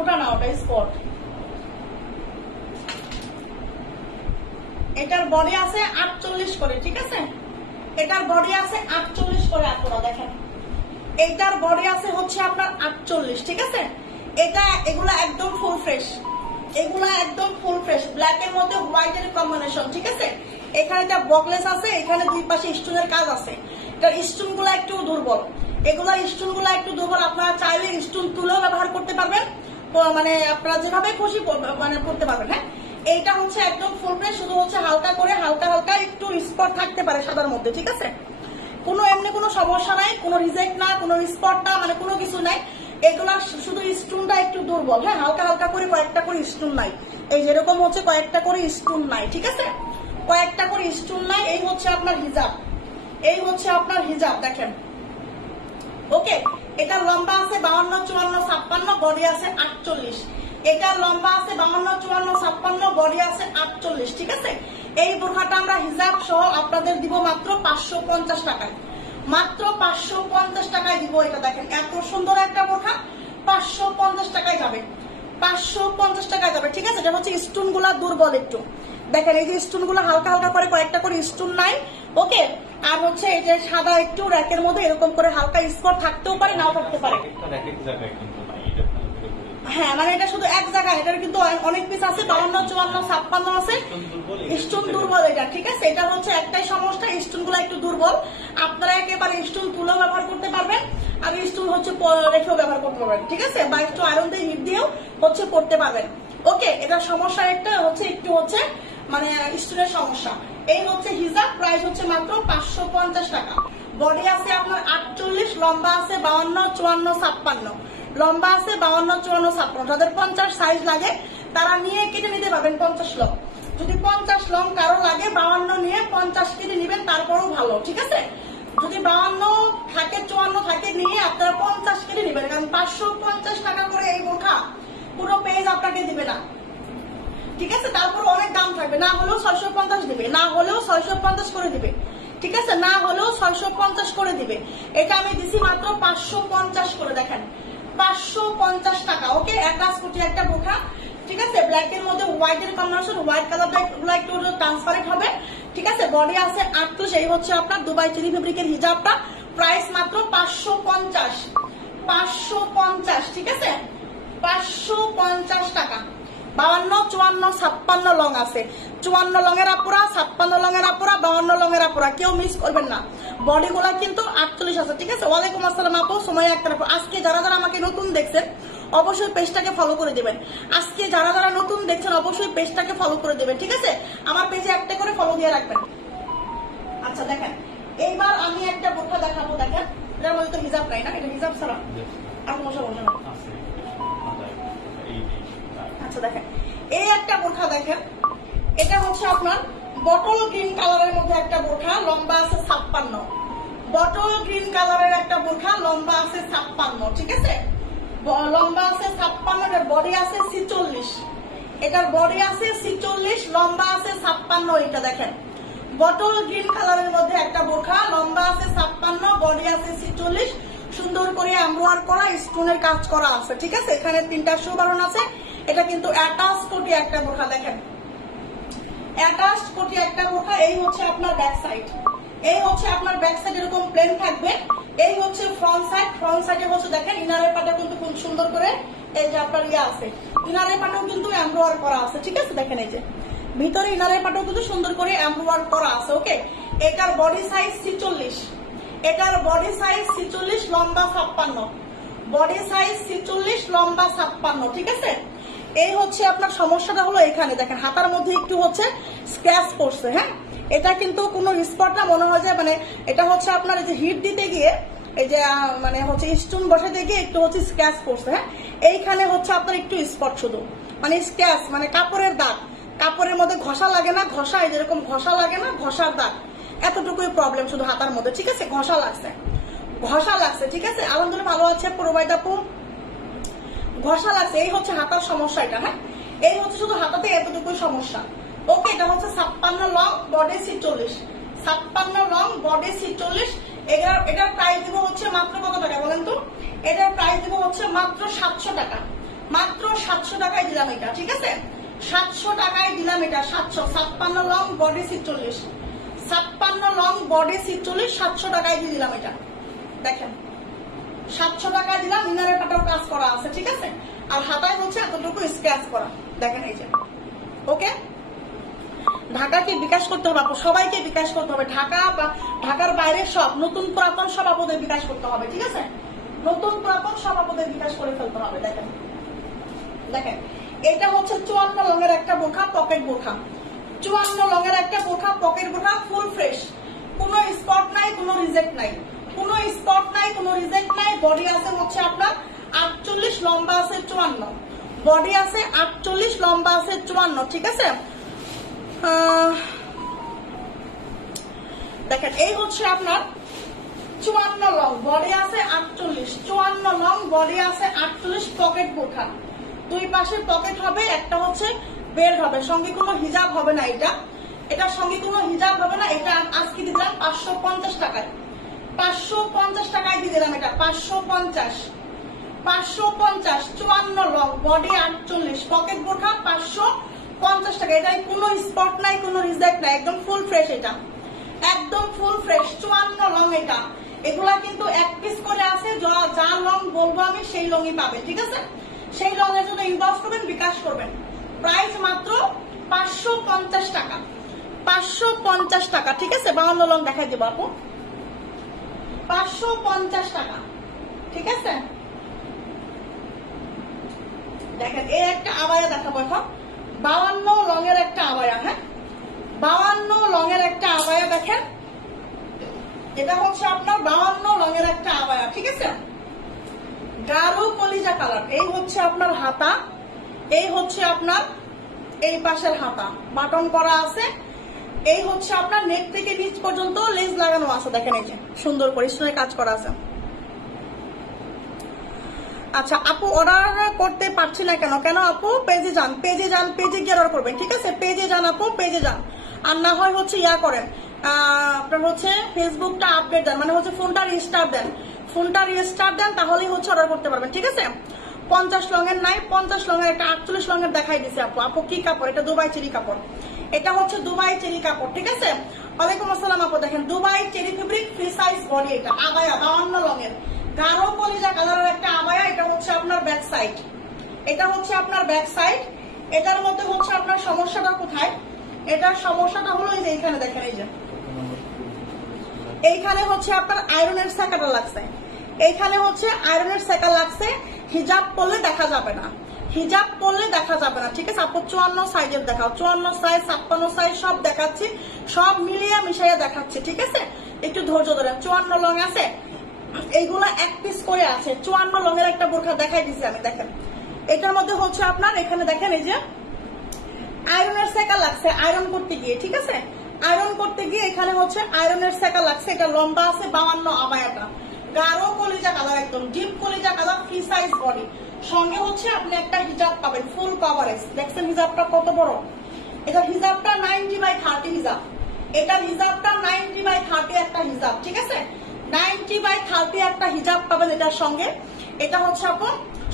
ওটা না, ওটা স্পট। এটার বডি আছে 48 করে, ঠিক আছে। এটার বডি আছে 48 করে, আপনারা দেখেন এইটার বডি আছে হচ্ছে আপনার 48, ঠিক আছে। এটা এগুলা একদম ফুল ফ্রেশ, এগুলা একদম ফুল ফ্রেশ, ব্ল্যাক এর মধ্যে হোয়াইট এর কম্বিনেশন, ঠিক আছে। এখানে এটা বকলেস আছে, এখানে দুই পাশে স্টোনের কাজ আছে, এটার স্টোন গুলা একটু দুর্বল, এগুলা স্টোন গুলা একটু দুর্বল। আপনারা চাইলে স্টোন তুলেও ব্যবহার করতে পারবেন, মানে আপনারা যেভাবে খুশি মানে করতে পারবেন, হ্যাঁ। এইটা হচ্ছে একদম ফুল ফ্রেশ, শুধু হচ্ছে হালকা করে হালকা হালকা একটু স্পট থাকতে পারে সাদার মধ্যে, ঠিক আছে। কোনো এমনি কোনো সমস্যা নাই, কোনো রিজেক্ট না, কোনো স্পট না, মানে কোনো কিছু নাই। এগুলা শুধু স্টোনটা একটু দুর্বল, হ্যাঁ হালকা হালকা করে কয়েকটা করে স্টোন নাই, এই যেরকম হচ্ছে কয়েকটা করে স্টোন নাই, ঠিক আছে, কয়েকটা করে স্টোন নাই। এই হচ্ছে আপনার হিজাব, এই হচ্ছে আপনার হিজাব, দেখেন ওকে। এটা লম্বা আছে 52 54 56, বডি আছে 48। এটা লম্বা আছে 52 54 56, বডি আছে 48, ঠিক আছে। এই বোরখাটা আমরা হিজাব সহ আপনাদের দিব মাত্র 550 টাকায়, মাত্র 550 টাকায় দিব। এটা দেখেন এত সুন্দর একটা বোরখা, 550 টাকায় যাবে, 550 টাকায় যাবে, ঠিক আছে। এটা হচ্ছে স্টোন গুলা দুর্বল একটু, দেখেন এই যে স্টোন গুলো হালকা হালকা করে কয়েকটা করে স্টোন নাই, ওকে। আর হচ্ছে এই যে সাদা একটু র্যাকের মধ্যে এরকম করে হালকা স্পট থাকতেও পারে, নাও থাকতে পারে। হ্যাঁ, মানে এটা শুধু এক জায়গায়, এটার কিন্তু অনেক পিস আছে, 52, 54, 56 আছে। স্টোন দুর্বল এটা, ঠিক আছে। এটা হচ্ছে একটাই সমস্যা, স্টোন গুলো একটু দুর্বল। আপনারা একেবারে স্টোন তুলেও ব্যবহার করতে পারবেন, আর স্টোন হচ্ছে রেখেও ব্যবহার করতে পারবেন, ঠিক আছে। বা একটু আয়রন দিয়ে হিট দিয়েও হচ্ছে করতে পারবেন। ওকে, এটার সমস্যা একটা হচ্ছে একটু হচ্ছে মানে স্টোনের সমস্যা। এই হচ্ছে হিজাব, প্রাইস হচ্ছে মাত্র 550 টাকা। বডি আছে আপনার 48, লম্বা আছে 52, 54, 56। লম্বা আছে 52, 54, 56। যাদের 50 সাইজ লাগে তারা নিয়ে কেটে নিতে পারবেন 50 লং। যদি 50 লং কারো লাগে 52 নিয়ে 50 কেটে নিবেন, তারপরও ভালো, ঠিক আছে। যদি 52 থাকে 54 থাকে নিয়ে আপনারা 50 কেটে নিবেন, কারণ 550 টাকা করে এই বোরখা পুরো পেজ আপনাকে দিবে না, ঠিক আছে। তারপর অনেক দাম থাকবে, না হলেও 650 দিবে, না হলেও 650 করে দিবে, ঠিক আছে, না হলেও 650 করে দিবে। এটা আমি দিছি মাত্র 550 করে, দেখেন 550 টাকা। ওকে, এক রাজকোটি একটা বোরখা, ঠিক আছে। ব্ল্যাক এর মধ্যে হোয়াইট এর কম্বিনেশন, হোয়াইট কালারটা একটু ট্রান্সপারেন্ট হবে, ঠিক আছে। বডি আছে 38, এই হচ্ছে আপনার দুবাই চেরি ফেব্রিকের হিজাবটা। প্রাইস মাত্র 550, 550, ঠিক আছে, 550 টাকা। 52, 54, 56 লং আছে। 54 লঙের আপুরা, 56 লঙের আপুরা, 52 লঙের আপুরা, কেউ মিস করবেন না। বডি গুলা কিন্তু 48 আছে, ঠিক আছে। ওয়ালাইকুম আসসালাম আপু, সময় একটা আপু। আজকে যারা যারা আমাকে নতুন দেখছেন অবশ্যই পেজটাকে ফলো করে দিবেন। আজকে যারা যারা নতুন দেখছেন অবশ্যই পেজটাকে ফলো করে দিবেন, ঠিক আছে। আমার পেজে একটা করে ফলো দিয়ে রাখবেন। আচ্ছা দেখেন, এইবার আমি একটা বোরখা দেখাবো। দেখেন, এটার মধ্যে তো হিজাব নাই না, এটা হিজাব ছাড়া আর কোনো সমস্যা নেই। আচ্ছা দেখেন, এই একটা বোরখা দেখেন, এটা হচ্ছে আপনার বটল গ্রিন কালারের মধ্যে একটা বোরখা, লম্বা আছে 56। বটল গ্রিন কালারের একটা বোরখা, লম্বা আছে 56, ঠিক আছে। লম্বা আছে 56, এটার বডি আছে 46। এটার বডি আছে 46, লম্বা আছে 56। এটা দেখেন, বটল গ্রিন কালারের মধ্যে একটা বোরখা, লম্বা আছে 56, বডি আছে 46। সুন্দর করে এমব্রয়ডারি করা, স্টোনের কাজ করা আছে, ঠিক আছে। এখানে 3টা সুবারণ আছে। এটা কিন্তু 28 কোটি একটা বোরখা, দেখেন 28 কোটি একটা বোরখা। এই হচ্ছে আপনার ব্যাক সাইড, এই হচ্ছে আপনার ব্যাক সাইড, এরকম প্লেন থাকবে। এই হচ্ছে ফ্রন্ট সাইড, ফ্রন্ট সাইডে হচ্ছে দেখেন ইনারের পাটা কিন্তু খুব সুন্দর করে এই যে আপনার ইয়ে আছে, ইনারের পাটাও কিন্তু এমব্রয়ডারি করা আছে, ঠিক আছে। দেখেন এই যে ভিতরে ইনারের পাটাও কিন্তু সুন্দর করে এমব্রয়ডারি করা আছে। ওকে, এটার বডি সাইজ 46, এটার বডি সাইজ 46, লম্বা 56। বডি সাইজ 46, লম্বা 56, ঠিক আছে। এই হচ্ছে আপনার সমস্যাটা হলো এখানে দেখেন হাতার মধ্যে একটু হচ্ছে স্ক্র্যাচ পড়ছে। হ্যাঁ, এটা কিন্তু কোনো স্পট না, মনে হয় যে মানে এটা হচ্ছে আপনার এই যে হিট দিতে গিয়ে এই যে মানে হচ্ছে স্টোন বসাতে গিয়ে একটু হচ্ছে স্ক্র্যাচ পড়ছে। হ্যাঁ, এইখানে হচ্ছে আপনার একটু স্পট, শুধু মানে স্ক্র্যাচ, মানে কাপড়ের দাগ, কাপড়ের মধ্যে ঘষা লাগে না, ঘষা এই যেরকম ঘষা লাগে না, ঘষার দাগ, এতটুকুই প্রবলেম শুধু হাতার মধ্যে, ঠিক আছে। ঘষা লাগছে, ঘষা লাগছে, ঠিক আছে। আলহামদুলিল্লাহ ভালো আছে প্রোভাইডাপু, ঘষা লাগছে, এই হচ্ছে হাতার সমস্যা এটা। হ্যাঁ, এই হচ্ছে শুধু হাতাতে এতটুকুই সমস্যা। ওকে, এটা হচ্ছে 56 লং, বডি 46, 56 লং, বডি 46। এটার প্রাইস দিব হচ্ছে মাত্র কত টাকা বলেন তো? এটার প্রাইস দিব হচ্ছে মাত্র 700 টাকা, মাত্র 700 টাকায় দিলাম এটা, ঠিক আছে। 700 টাকায় দিলাম এটা, 700। 56 লং, বডি 46, 56 লং, বডি 46, 700 টাকায় দিয়ে দিলাম এটা। দেখেন 700 টাকায় দিলাম, ইনারের পাটাও কাজ করা আছে, ঠিক আছে। আর হাতায় হচ্ছে এতটুকু স্ক্র্যাচ করা, দেখেন এই যে। ওকে, ঢাকাকে বিকাশ করতে হবে আপু, সবাইকে বিকাশ করতে হবে। ঢাকা বা ঢাকার বাইরে সব নতুন পুরাতন সব আপুদের বিকাশ করতে হবে, ঠিক আছে। নতুন পুরাতন সব আপুদের বিকাশ করে ফেলতে হবে। দেখেন দেখেন, এটা হচ্ছে 54 লঙের একটা বোরখা, পকেট বোরখা। 54 লঙের একটা বোরখা, পকেট বোরখা, ফুল ফ্রেশ, কোনো স্পট নাই, কোনো রিজেক্ট নাই, কোনো স্পট নাই, কোনো রিজেক্ট নাই। বডি আছে হচ্ছে আপনার 48, লম্বা আছে 54। বডি আছে 48, লম্বা আছে 54, ঠিক আছে। দেখেন এই হচ্ছে আপনার 54 লং, বডি আছে 48, 54 লং, বডি আছে 48, পকেট বোরখা। দুই পাশে পকেট হবে, একটা হচ্ছে বেল্ট হবে, সঙ্গে কোনো হিজাব হবে না। এটার সঙ্গে কোনো হিজাব হবে না। এটা আজকে দিলাম 550 টাকায়, 550 টাকায় দিয়ে দিলাম এটা, 550, 550। 54 লং, বডি 48, পকেট বোরখা, 550 টাকা। এটাই কোনো স্পট নাই, কোনো রিজেক্ট নাই, একদম ফুল ফ্রেশ। এটা একদম ফুল ফ্রেশ 54 লং এটা। এগুলা কিন্তু এক পিস করে আছে, যা লং বলবো আমি সেই লংই পাবেন, ঠিক আছে? সেই লং এর জন্য ইনবক্স করবেন, বিকাশ করবেন। প্রাইস মাত্র 550 টাকা, 550 টাকা, ঠিক আছে? 52 লং দেখাই দেবো আপু, 550 টাকা, ঠিক আছে? দেখেন এই একটা আবায়া দেখাবো এখন, 52 লঙের একটা আবায়া। হ্যাঁ, 52 লঙের একটা আবায়া দেখেন, এটা হচ্ছে আপনার 52 লঙের একটা আবায়া, ঠিক আছে? গাঢ় কলিজা কালার। এই হচ্ছে আপনার হাতা, এই হচ্ছে আপনার এই পাশের হাতা, বাটন করা আছে। এই হচ্ছে আপনার নেক থেকে নিচ পর্যন্ত লেস লাগানো আছে, দেখেন এই যে সুন্দর করে স্টোনের কাজ করা আছে। আচ্ছা আপু, অর্ডার করতে পারছি না কেন? কেন আপু? পেজে যান, পেজে যান, পেজে গিয়ে অর্ডার করবেন, ঠিক আছে? পেজে যান আপু, পেজে যান। আর না হয় হচ্ছে ইয়া করেন, আপনার হচ্ছে ফেসবুকটা আপডেট দেন, মানে হচ্ছে ফোনটা রিস্টার্ট দেন, ফোনটা রিস্টার্ট দেন, তাহলেই হচ্ছে অর্ডার করতে পারবেন, ঠিক আছে? 50 লঙের নাই, 50 লঙের একটা 48 লঙের দেখাই দিছে আপু। আপু কি কাপড়? এটা দুবাই চেরি কাপড়, এটা হচ্ছে দুবাই চেরি কাপড়, ঠিক আছে? ওয়ালাইকুম আসসালাম আপু। দেখেন Dubai cherry fabric, free size body, এটা আবায়া 52 লঙের গাঢ় কলিজা কালারের একটা আবায়া। এটা হচ্ছে আপনার ব্যাক সাইড, এটা হচ্ছে আপনার ব্যাক সাইড। এটার মধ্যে হচ্ছে আপনার সমস্যাটা কোথায়? এটার সমস্যাটা হলো এই যে এইখানে দেখেন, এই যে এইখানে হচ্ছে আপনার আয়রনের সেকাটা লাগছে, এইখানে হচ্ছে আয়রনের সেকা লাগছে। হিজাব পরলে দেখা যাবে না, হিজাব পরলে দেখা যাবে না, ঠিক আছে আপু? 54 সাইজের দেখাও, 54 সাইজ, 56 সাইজ সব দেখাচ্ছি, সব মিলিয়ে মিশাইয়া দেখাচ্ছি, ঠিক আছে? একটু ধৈর্য ধরেন। 54 লং আছে, এইগুলা এক পিস করে আছে। 54 লঙের একটা বোরখা দেখাই দিচ্ছি আমি, দেখেন এটার মধ্যে হচ্ছে আপনার এখানে দেখেন এই যে আয়রনের সেকা লাগছে, আয়রন করতে গিয়ে, ঠিক আছে? আয়রন করতে গিয়ে এখানে হচ্ছে আয়রনের সেকা লাগছে। এটা লম্বা আছে 52 আবায়াটা, গাঢ় কলিজা কালার, একদম ডিপ কলিজা কালার, ফ্রি সাইজ বডি। সঙ্গে হচ্ছে আপনি একটা হিজাব পাবেন ফুল কভারেজ। দেখছেন হিজাবটা কত বড়? এটা হিজাবটা 90/30 হিজাব, এটা হিজাবটা 90/30 একটা হিজাব, ঠিক আছে? 90/30 একটা হিজাব পাবেন এটার সঙ্গে। এটা হচ্ছে আপু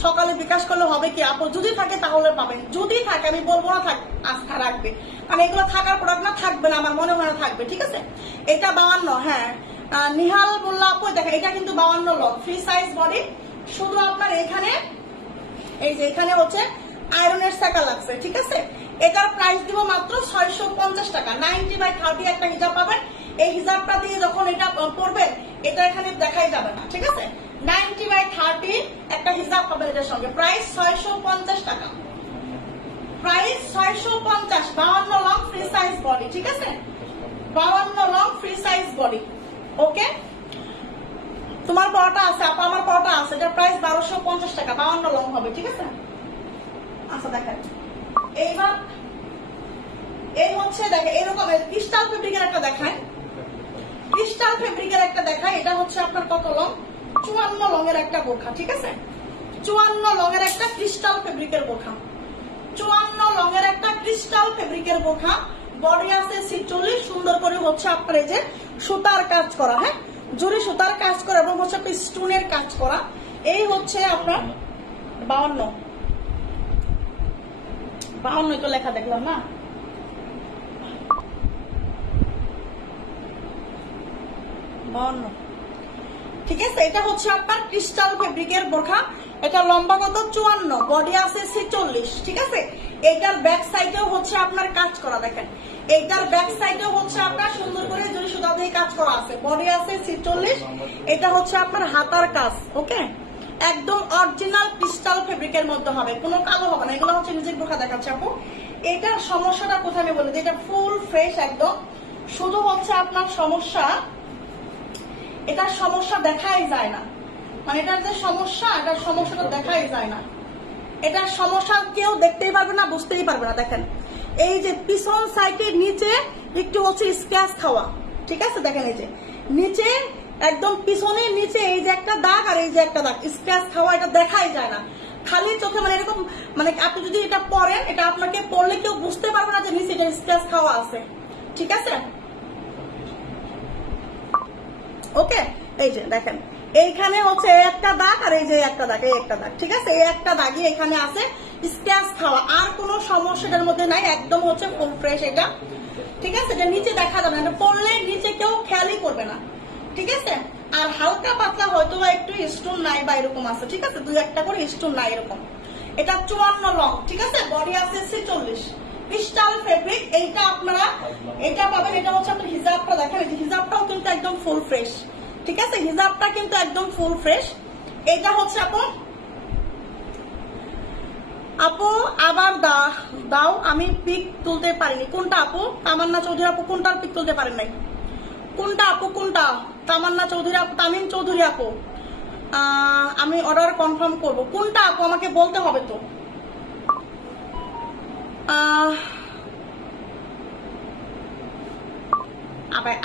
সকালে বিকাশ করলে হবে কি আপু? যদি থাকে তাহলে পাবেন, যদি থাকে, আমি বলবো না থাক আস্থা রাখবে, কারণ এগুলো থাকার প্রোডাক্ট না, থাকবে না, আমার মনে হয় না থাকবে, ঠিক আছে? এটা 52। হ্যাঁ নিহাল বললো আপু, দেখেন এটা কিন্তু 52 লং, ফ্রি সাইজ বডি। শুধু আপনার এখানে এই যে এখানে হচ্ছে আয়রনের সেকা লাগছে, ঠিক আছে? এটার প্রাইস দিব মাত্র 650 টাকা। 90/30 একটা হিজাব পাবেন। এই হিজাবটা দিয়ে যখন এটা পরবেন, এটা এখানে দেখাই যাবে না, ঠিক আছে? 90/30 একটা হিজাব পাবেন এটার সঙ্গে। প্রাইস 650 টাকা, price 650। 52 long free size body, ঠিক আছে? 52 লং ফ্রি সাইজ বডি। ওকে, তোমার পরোটা আছে আপা, আমার পরোটা আছে, এটার প্রাইস 1250 টাকা, 52 লং হবে, ঠিক আছে? আচ্ছা দেখেন এইবার এই হচ্ছে দেখেন এরকম ক্রিস্টাল ফেব্রিকের একটা দেখায়, ক্রিস্টাল ফেব্রিকের একটা দেখায়। এটা হচ্ছে আপনার কত লং? 54 লঙের একটা বোরখা, ঠিক আছে? 54 লঙের একটা ক্রিস্টাল ফেব্রিকের বোরখা, 54 লঙের একটা ক্রিস্টাল ফেব্রিকের বোরখা। বডি আছে 46, সুন্দর করে হচ্ছে আপনার এই যে সুতার কাজ করা, হ্যাঁ জুরি সুতার কাজ করা, এবং হচ্ছে একটা স্টোনের কাজ করা। এই হচ্ছে আপনার 52 তো লেখা দেখলাম না, 52, ঠিক আছে? এটা হচ্ছে আপনার ক্রিস্টাল ফেব্রিকের বোরখা। এটা লম্বা কত? 54, বডি আছে 46, ঠিক আছে? এটার ব্যাক সাইডেও হচ্ছে আপনার কাজ করা, দেখেন এটার ব্যাক সাইডেও হচ্ছে আপনার সুন্দর করে জরি সুতা দিয়ে কাজ করা আছে। বডি আছে 46, এটা হচ্ছে আপনার হাতার কাজ। ওকে, একদম অরিজিনাল ক্রিস্টাল ফেব্রিকের মধ্যে হবে, কোনো কালো হবে না। এগুলো হচ্ছে নিজের বোরখা দেখাচ্ছে আপু। এটার সমস্যাটা কোথায় আমি বলি, এটা ফুল ফ্রেশ একদম। শুধু হচ্ছে আপনার সমস্যা, এটার সমস্যা দেখাই যায় না, মানে এটার যে সমস্যা, এটার সমস্যাটা দেখাই যায় না। এটার সমস্যা কেউ দেখতেই পারবে না, বুঝতেই পারবে না। দেখেন এই যে পিছন সাইডের নিচে একটু হচ্ছে স্ক্র্যাচ খাওয়া, ঠিক আছে? দেখেন এই যে নিচে একদম পিছনের নিচে এই যে একটা দাগ আর এই যে একটা দাগ স্ক্র্যাচ খাওয়া, এটা দেখাই যায় না খালি চোখে, মানে এরকম, মানে আপনি যদি এটা পরেন, এটা আপনাকে পরলে কেউ বুঝতে পারবে না যে নিচে এটা স্ক্র্যাচ খাওয়া আছে, ঠিক আছে? ওকে, এই যে দেখেন এইখানে হচ্ছে একটা দাগ আর এই যে একটা দাগ, এই একটা দাগ, ঠিক আছে? এই একটা দাগই এখানে আছে, স্ক্র্যাচ খাওয়া আর কোনো সমস্যা এটার মধ্যে নাই, একদম হচ্ছে ফুল ফ্রেশ এটা। ঠিক আছে, এটা নিচে দেখা যাবে না, পড়লে নিচে কেউ খেয়ালই করবে না। ঠিক আছে, আর হালকা পাতলা হয়তো একটু স্টোন নাই বা এরকম আছে। ঠিক আছে, 2-1টা করে স্টোন নাই এরকম। এটা 54 লং। ঠিক আছে, বডি আছে 46, ক্রিস্টাল ফেব্রিক। এইটা আপনারা এটা পাবেন। এটা হচ্ছে আপনার হিজাবটা দেখেন, হিজাবটাও কিন্তু একদম ফুল ফ্রেশ। ঠিক আছে, হিজাবটা কিন্তু একদম ফুল ফ্রেশ। এটা হচ্ছে আপু আবার দাও, আমি পিক তুলতে পারিনি। কোনটা আপু? তামান্না চৌধুরী আপু কোনটার পিক তুলতে পারেন নাই? কোনটা আপু? কোনটা? তামান্না চৌধুরী আপু, তামিম চৌধুরী আপু, আমি অর্ডার কনফার্ম করব। কোনটা আপু আমাকে বলতে হবে তো।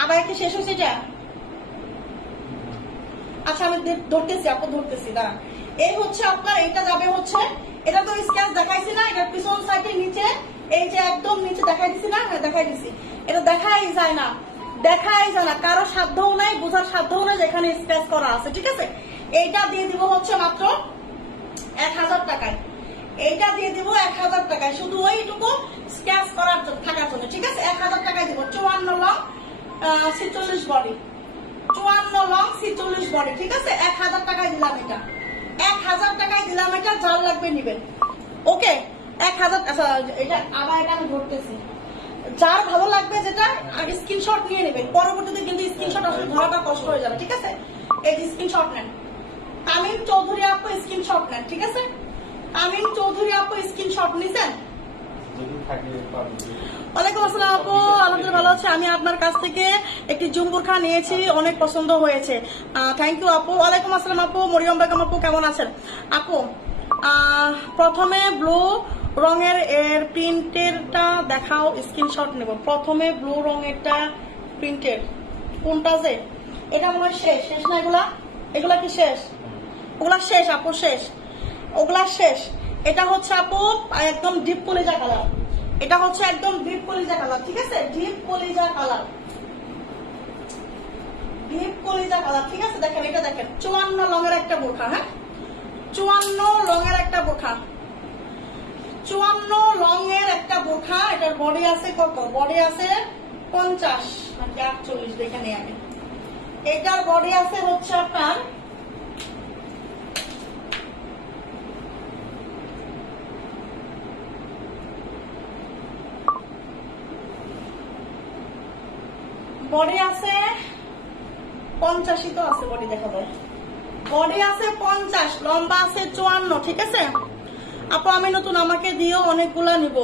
আবার কি শেষ হয়েছে এটা? আচ্ছা আমি ধরতেছি আপু, ধরতেছি, দাঁড়ান। এই হচ্ছে আপনার, এটা যাবে হচ্ছে, এটা তো স্ক্যাচ দেখাইছি না, এটা পিছন সাইডের নিচে, এই যে একদম নিচে দেখাই দিছি না? হ্যাঁ দেখাই দিছি। এটা দেখাই যায় না, কারো সাধ্যও নাই, বোঝার সাধ্যও নাই যেখানে স্ক্যাচ করা আছে। ঠিক আছে, এইটা দিয়ে দিব হচ্ছে মাত্র 1000 টাকায়। এইটা দিয়ে দিব 1000 টাকায়, শুধু ওইটুকু স্ক্যাচ করার থাকার জন্য। ঠিক আছে, 1000 টাকায় দিব। 54 লং 46 বডি, 54 লং 46 বডি। ঠিক আছে, 1000 টাকায় দিলাম এটা, 1000 টাকায় দিলাম এটা। যার লাগবে নিবেন। ওকে, 1000। আচ্ছা এটা আবার এটা আমি ধরতেছি, যার ভালো লাগবে যেটা আগে স্ক্রিনশট নিয়ে নেবেন, পরবর্তীতে কিন্তু স্ক্রিনশট আসলে ধরাটা কষ্ট হয়ে যাবে। ঠিক আছে, এই যে স্ক্রিনশট নেন, তামিম চৌধুরী আপু স্ক্রিনশট নেন। ঠিক আছে, তামিম চৌধুরী আপু স্ক্রিনশট নিছেন? ওয়ালাইকুম আসসালাম আপু, আলহামদুলিল্লাহ ভালো আছে। আমি আপনার কাছ থেকে একটি জুম্বুরখা নিয়েছি, অনেক পছন্দ হয়েছে। থ্যাংক ইউ আপু। ওয়ালাইকুম আসসালাম আপু, মরিয়ম বেগম আপু কেমন আছেন? আপু প্রথমে ব্লু রঙের এর প্রিন্টেরটা দেখাও, স্ক্রিনশট নেব। প্রথমে ব্লু রঙেরটা প্রিন্টের কোনটা? যে এটা মনে হয় শেষ না? এগুলা কি শেষ? ওগুলা শেষ আপু, শেষ, ওগুলা শেষ। এটা হচ্ছে আপু একদম ডিপ কলিজা কালার, এটা হচ্ছে একদম ডিপ কলিজা কালার। ঠিক আছে, ডিপ কলিজা কালার, ডিপ কলিজা কালার। ঠিক আছে, দেখেন এটা দেখেন, 54 লঙের একটা বোরখা। হ্যাঁ, 54 লঙের একটা বোরখা, 54 লঙের একটা বোরখা। এটার বডি আছে কত? বডি আছে 50 নাকি 48, দেখে নিই আমি। এটার বডি আছে হচ্ছে আপনার বডি আছে 50, তো আছে বডি, দেখা যায় বডি আছে 50, লম্বা আছে 54। ঠিক আছে আপু, আমি নতুন, আমাকে দিও, অনেকগুলা নিব।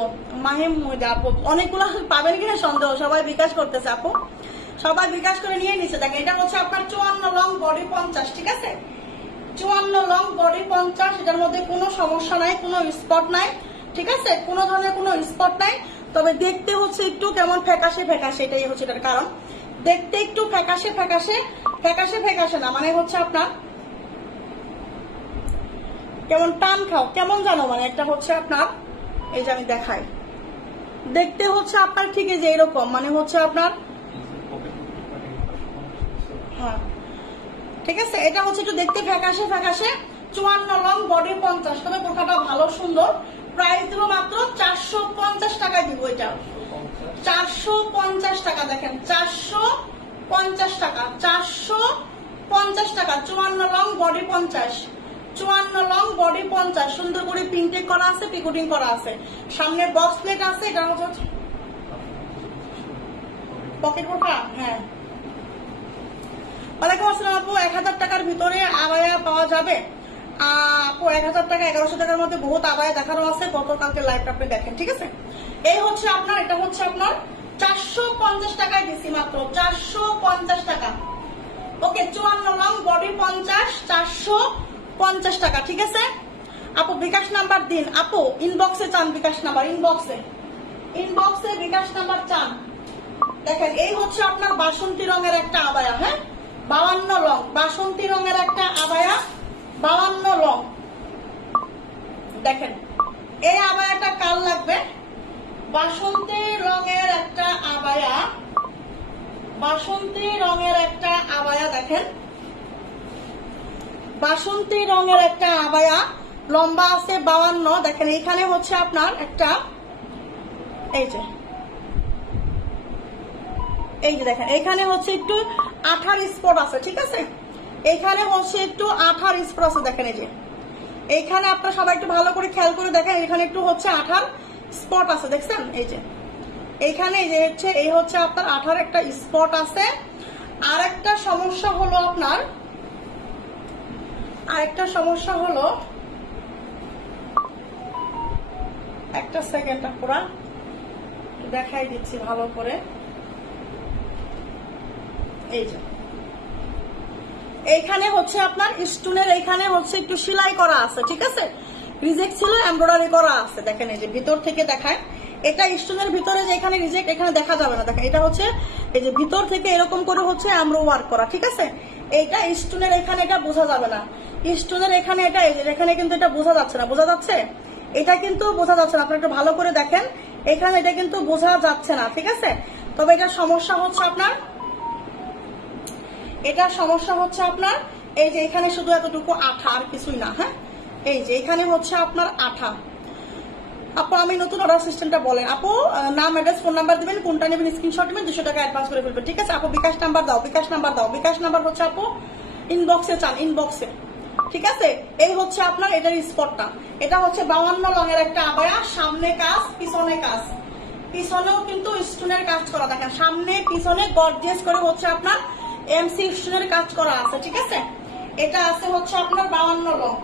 মাহিম আপু অনেকগুলা পাবেন কিনা সন্দেহ, সবাই বিকাশ করতেছে আপু, সবাই বিকাশ করে নিয়ে নিচ্ছে। দেখেন এটা হচ্ছে আপনার 54 লং বডি 50। ঠিক আছে, 54 লং বডি 50, এটার মধ্যে কোনো সমস্যা নাই, কোনো স্পট নাই। ঠিক আছে, কোনো ধরনের কোনো স্পট নাই, তবে দেখতে হচ্ছে একটু কেমন ফ্যাকাশে ফ্যাকাশে, এটাই হচ্ছে এটার কারণ। দেখতে একটু ফ্যাকাশে ফ্যাকাশে, ফ্যাকাশে ফ্যাকাশে না মানে হচ্ছে আপনার কেমন টান খাও, কেমন জানো, মানে একটা হচ্ছে আপনার, এই যে আমি দেখাই, দেখতে হচ্ছে আপনার ঠিক এই যে এরকম, মানে হচ্ছে আপনার, হ্যাঁ ঠিক আছে, এটা হচ্ছে একটু দেখতে ফ্যাকাশে ফ্যাকাশে। 54 লং বডি 50, তবে বোরখাটা ভালো সুন্দর। প্রাইস দিব মাত্র 450 টাকায় দিব এটা, 450 টাকা। দেখেন 450 টাকা, 450 টাকা। 54 লং বডি 50, 54 লং বডি 50, সুন্দর করে প্রিন্টেড করা আছে, পিকোটিং করা আছে, সামনে বক্স প্লেট আছে। এটা হচ্ছে পকেট বোরখা। হ্যাঁ, ওয়ালাইকুম আসসালাম আপু, 1000 টাকার ভিতরে আবায়া পাওয়া যাবে? আপু 1000 টাকা, 1100 টাকার মধ্যে বহুত আবায়া দেখানো আছে, গতকালকে লাইভটা আপনি দেখেন। ঠিক আছে, এই হচ্ছে আপনার, এটা হচ্ছে আপনার 450 টাকায় দিচ্ছি মাত্র, 450 টাকা। ওকে, 54 লং বডি 50, 450 টাকা। ঠিক আছে আপু, বিকাশ নাম্বার দিন। আপু ইনবক্সে চান বিকাশ নাম্বার, ইনবক্সে বিকাশ নাম্বার চান। দেখেন এই হচ্ছে আপনার বাসন্তী রঙের একটা আবায়া। হ্যাঁ, 52 লং বাসন্তী রঙের একটা আবায়া, 52 লং। দেখেন এই আবায়াটা কাল লাগবে, বাসন্তী রঙের একটা আবায়া, বাসন্তী রঙের একটা আবায়া। দেখেন বাসন্তী রঙের একটা আবায়া, লম্বা আছে 52। দেখেন এইখানে হচ্ছে আপনার একটা এই যে দেখেন এখানে হচ্ছে একটু আঠার স্পট আছে, ঠিক আছে? এখানে হচ্ছে একটু আঠার স্পট আছে, দেখেন এই যে এইখানে আপনারা সবাই একটু ভালো করে খেয়াল করে দেখেন, এখানে একটু হচ্ছে আঠার স্পট আছে, দেখছেন? এই যে এইখানে এই যে হচ্ছে এই হচ্ছে আপনার আঠার একটা স্পট আছে। আর একটা সমস্যা হলো আপনার একটা সেকেন্ড পুরা দেখাই দিচ্ছি ভালো করে। এই যে এইখানে হচ্ছে আপনার স্টোনের এইখানে হচ্ছে একটু সেলাই করা আছে, ঠিক আছে? রিজেক্ট ছিল, এমব্রয়ডারি করা আছে। দেখেন এই যে ভিতর থেকে দেখায়, এটা স্টোনের ভিতরে যে এখানে রিজেক্ট, এখানে দেখা যাবে না। দেখেন এটা হচ্ছে এই যে ভিতর থেকে এরকম করে হচ্ছে এমব্রো ওয়ার্ক করা, ঠিক আছে? এইটা স্টোনের এখানে এটা বোঝা যাবে না, স্টোনের এখানে এটা এই যে এখানে কিন্তু এটা বোঝা যাচ্ছে না। বোঝা যাচ্ছে? এটা কিন্তু বোঝা যাচ্ছে না, আপনারা একটু ভালো করে দেখেন, এখানে এটা কিন্তু বোঝা যাচ্ছে না, ঠিক আছে? তবে এটার সমস্যা হচ্ছে আপনার এই যে এখানে শুধু এতটুকু আঠা, আর কিছুই না। হ্যাঁ, এই যে এখানে হচ্ছে আপনার আঠা। আপু আমি নতুন অর্ডার সিস্টেমটা বলেন। আপু নাম, অ্যাড্রেস, ফোন নাম্বার দিবেন, কোনটা নেবেন স্ক্রিনশট নেবেন, 200 টাকা অ্যাডভান্স করে ফেলবেন, ঠিক আছে? আপু বিকাশ নাম্বার দাও। বিকাশ নাম্বার হচ্ছে আপু ইনবক্সে চান, ইনবক্সে, ঠিক আছে? এই হচ্ছে আপনার এটার স্পটটা। এটা হচ্ছে 52 লং এর একটা আবায়া, সামনে কাজ পিছনে কাজ, পিছনেও কিন্তু স্টোনের কাজ করা। দেখেন সামনে পিছনে গর্জিয়াস করে হচ্ছে আপনার এমসি স্টোনের কাজ করা আছে, ঠিক আছে? এটা আছে হচ্ছে আপনার 52 লং,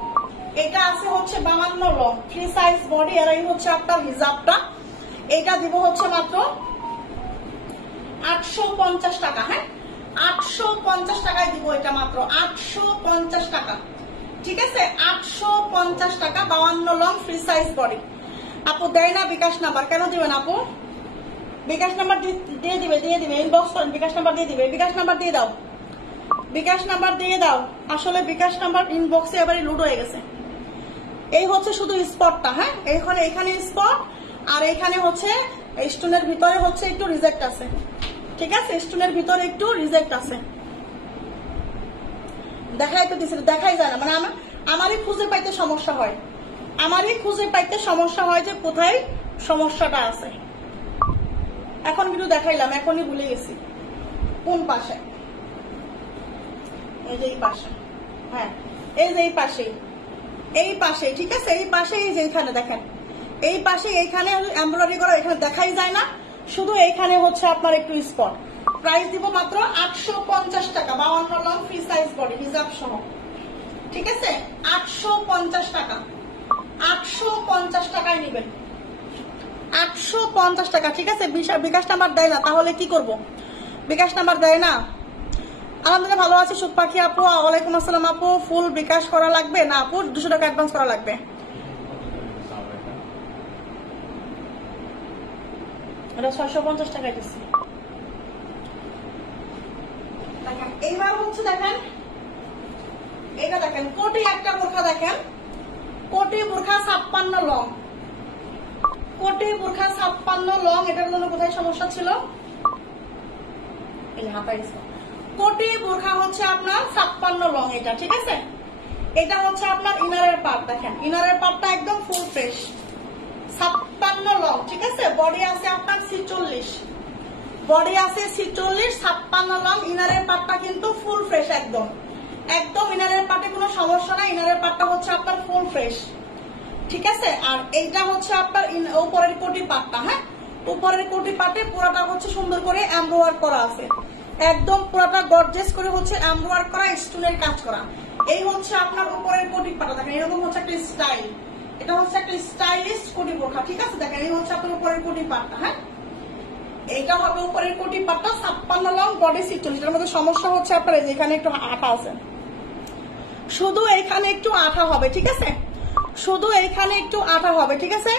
এটা আছে হচ্ছে 52 লং, ফ্রি সাইজ বডি। আর এই হচ্ছে আপনার হিজাবটা, এটা দিব হচ্ছে মাত্র 850 টাকা। হ্যাঁ, 850 টাকায় দিব এটা, মাত্র 850 টাকা, ঠিক আছে? 850 টাকা 52 লং ফ্রি সাইজ বডি। আপু দেয় না বিকাশ নাম্বার, কেন দিবেন আপু? বিকাশ নাম্বার দিয়ে দিবে ইনবক্স করেন, বিকাশ নাম্বার দিয়ে দিবে। বিকাশ নাম্বার দিয়ে দাও, বিকাশ নাম্বার দিয়ে দাও। আসলে বিকাশ নাম্বার ইনবক্সে এবারে লুড হয়ে গেছে। এই হচ্ছে শুধু স্পটটা। হ্যাঁ, এইখানে স্পট, আর এইখানে হচ্ছে স্টোনের ভিতরে হচ্ছে একটু রিজেক্ট আছে, ঠিক আছে? স্টোনের ভিতরে একটু রিজেক্ট আছে, দেখাই তো দিছিল, দেখাই যায় না। মানে আমারই খুঁজে পাইতে সমস্যা হয় যে কোথায় সমস্যাটা আছে। এখন কিন্তু দেখাইলাম, এখনই ভুলে গেছি কোন পাশে। এই যে এই পাশে, হ্যাঁ এই যে এই পাশে, ঠিক আছে? এই পাশে এই যে এইখানে দেখেন, এই পাশে এইখানে এমব্রয়ডারি করা, এখানে দেখাই যায় না, শুধু এইখানে হচ্ছে আপনার একটু স্পট। প্রাইস দিব মাত্র 850 টাকা, 52 লং ফ্রি সাইজ বডি হিজাব সহ, ঠিক আছে? 850 টাকা, 850 টাকায় নেবেন, 850 টাকা, ঠিক আছে? বিকাশ নাম্বার দেয় না, তাহলে কি করব? বিকাশ নাম্বার দেয় না। আলহামদুলিল্লাহ ভালো আছে সুখ পাখি আপু, ওয়ালাইকুম আসসালাম আপু। ফুল বিকাশ করা লাগবে না আপু? 200 টাকা অ্যাডভান্স করা লাগবে। এটা 650 টাকা দিচ্ছি। দেখেন এইবার হচ্ছে দেখেন এটা দেখেন কোটি একটা বোরখা, দেখেন কোটি বোরখা 56 লং, কোটি বোরখা 56 লং। এটার জন্য কোথায় সমস্যা ছিল? এই হাতায় কোটি বোরখা হচ্ছে আপনার 56 লং, এটা ঠিক আছে? এটা হচ্ছে আপনার ইনারের পার্ট, দেখেন ইনারের পার্টটা একদম ফুল ফ্রেশ, 56 লং, ঠিক আছে? বডি আছে আপনার 46, বডি আছে 46, 56 লং। ইনারের পার্টটা কিন্তু ফুল ফ্রেশ, একদম ইনারের পার্টে কোনো সমস্যা নাই, ইনারের পার্টটা হচ্ছে আপনার ফুল ফ্রেশ, ঠিক আছে? আর এইটা হচ্ছে আপনার উপরের কোটি পার্টটা। হ্যাঁ, উপরের কোটি পার্টে পুরোটা হচ্ছে সুন্দর করে এমব্রয়ডারি করা আছে, একদম পুরোটা গর্জিয়াস করে হচ্ছে এমব্রয়ডারি করা, স্টোনের কাজ করা। এই হচ্ছে আপনার উপরের কোটি পার্টটা, দেখেন এরকম হচ্ছে একটা স্টাইল, এটা হচ্ছে একটা স্টাইলিশ কোটি বোরখা, ঠিক আছে? দেখেন এই হচ্ছে আপনার উপরের কোটি পার্টটা। হ্যাঁ, এইটা হবে উপরের কোটি পার্টটা, 56 লং, বডি 46। এর মধ্যে সমস্যা হচ্ছে আপনার এখানে একটু আঠা আছে, শুধু এইখানে একটু আঠা হবে, ঠিক আছে? শুধু এইখানে একটু আঠা হবে, ঠিক আছে?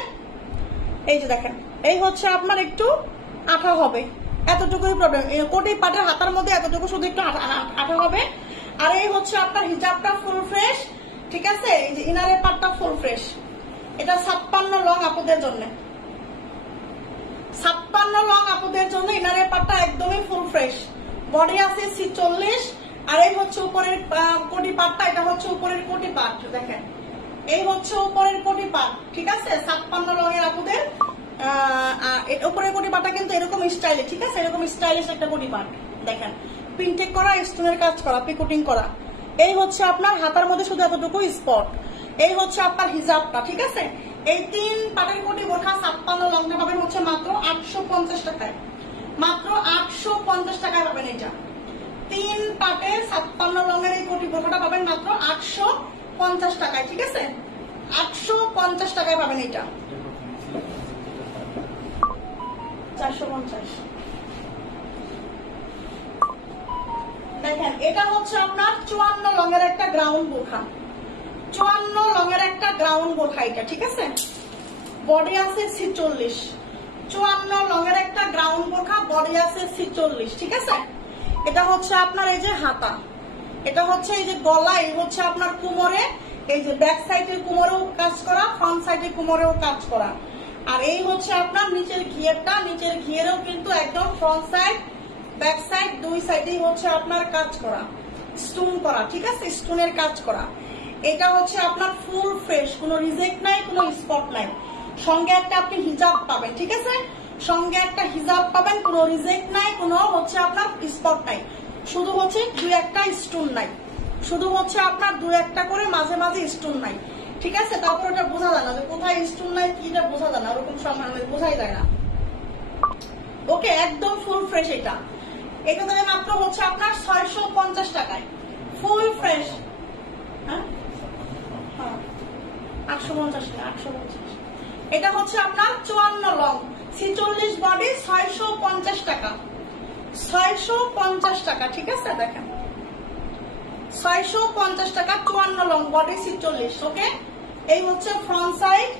এই যে দেখেন এই হচ্ছে আপনার একটু আঠা হবে, এতটুকুই প্রবলেম। কোটি পাটের হাতার মধ্যে এতটুকু শুধু একটু আঠা হবে। আর এই হচ্ছে আপনার হিজাবটা ফুল ফ্রেশ, ঠিক আছে? এই যে ইনারের পাটটা ফুল ফ্রেশ, এটা 56 লং আপুদের জন্য, 56 লং আপুদের জন্য ইনারের পাটটা একদমই ফুল ফ্রেশ, বডি আছে 46। আর এই হচ্ছে উপরের কোটি পাটটা, এটা হচ্ছে উপরের কোটি পাট, দেখেন এই হচ্ছে উপরের কোটি পাট, ঠিক আছে 56 রঙের আপুদের উপরের কোটি পাটটা কিন্তু এরকম স্টাইলে, ঠিক আছে এরকম স্টাইলিশ একটা কোটি পাট দেখেন, প্রিন্টেক করা, স্টোনের কাজ করা, পিকোটিং করা। এই হচ্ছে আপনার হাতার মধ্যে শুধু এতটুকু স্পট। এই হচ্ছে আপনার হিজাবটা, ঠিক আছে। এই 3 পাটের কোটি বোরখা 56 লংটা পাবেন হচ্ছে মাত্র 850 টাকায়, মাত্র 850 টাকায় পাবেন। এটা 3 পাটের 56 লংয়ের এই কোটি বোরখাটা পাবেন মাত্র 850 টাকায়, ঠিক আছে 850 টাকায় পাবেন। এটা 450। দেখেন এটা হচ্ছে আপনার 54 লংয়ের একটা গ্রাউন্ড বোরখা, 54 লংয়ের একটা গ্রাউন্ড বোরখা এটা, ঠিক আছে বডি আছে 46, 54 লংয়ের একটা গ্রাউন্ড বোরখা, বডি আছে 46, ঠিক আছে। এটা হচ্ছে আপনার এই যে হাতা, এটা হচ্ছে এই যে গলা, এই হচ্ছে আপনার কোমরে, এই যে ব্যাক সাইডের কোমরেও কাজ করা, ফ্রন্ট সাইডের কোমরেও কাজ করা। আর এই হচ্ছে আপনার নিচের ঘিয়েরটা, নিচের ঘিয়েরও কিন্তু একদম ফ্রন্ট সাইড ব্যাক সাইড দুই সাইডেই হচ্ছে আপনার কাজ করা, স্টোন করা, ঠিক আছে স্টোনের কাজ করা। এটা হচ্ছে আপনার ফুল ফ্রেশ, কোনো রিজেক্ট নাই, কোনো স্পট নাই। সঙ্গে একটা আপনি হিজাব পাবেন, ঠিক আছে সঙ্গে একটা হিজাব পাবেন, কোনো রিজেক্ট নাই, কোনো হচ্ছে আপনার স্পট নাই, শুধু হচ্ছে 2-1টা স্টোন নাই, শুধু হচ্ছে আপনার 2-1টা করে মাঝে মাঝে স্টোন নাই, ঠিক আছে। তারপর ওটা বোঝা যায় না যে কোথায় স্টোন নাই, কিটা বোঝা যায় না, ওরকম সময় বোঝাই যায় না। ওকে একদম ফুল ফ্রেশ। এটা এটা দেবে মাত্র হচ্ছে আপনার 650 টাকায়, ফুল ফ্রেশ। হ্যাঁ 850 টাকা, 850। এটা হচ্ছে আপনার 54 লং 46 বডি, 650 টাকা, 650 টাকা, ঠিক আছে দেখেন 650 টাকা, 54 লং বডি 46। ওকে এই হচ্ছে ফ্রন্ট সাইড,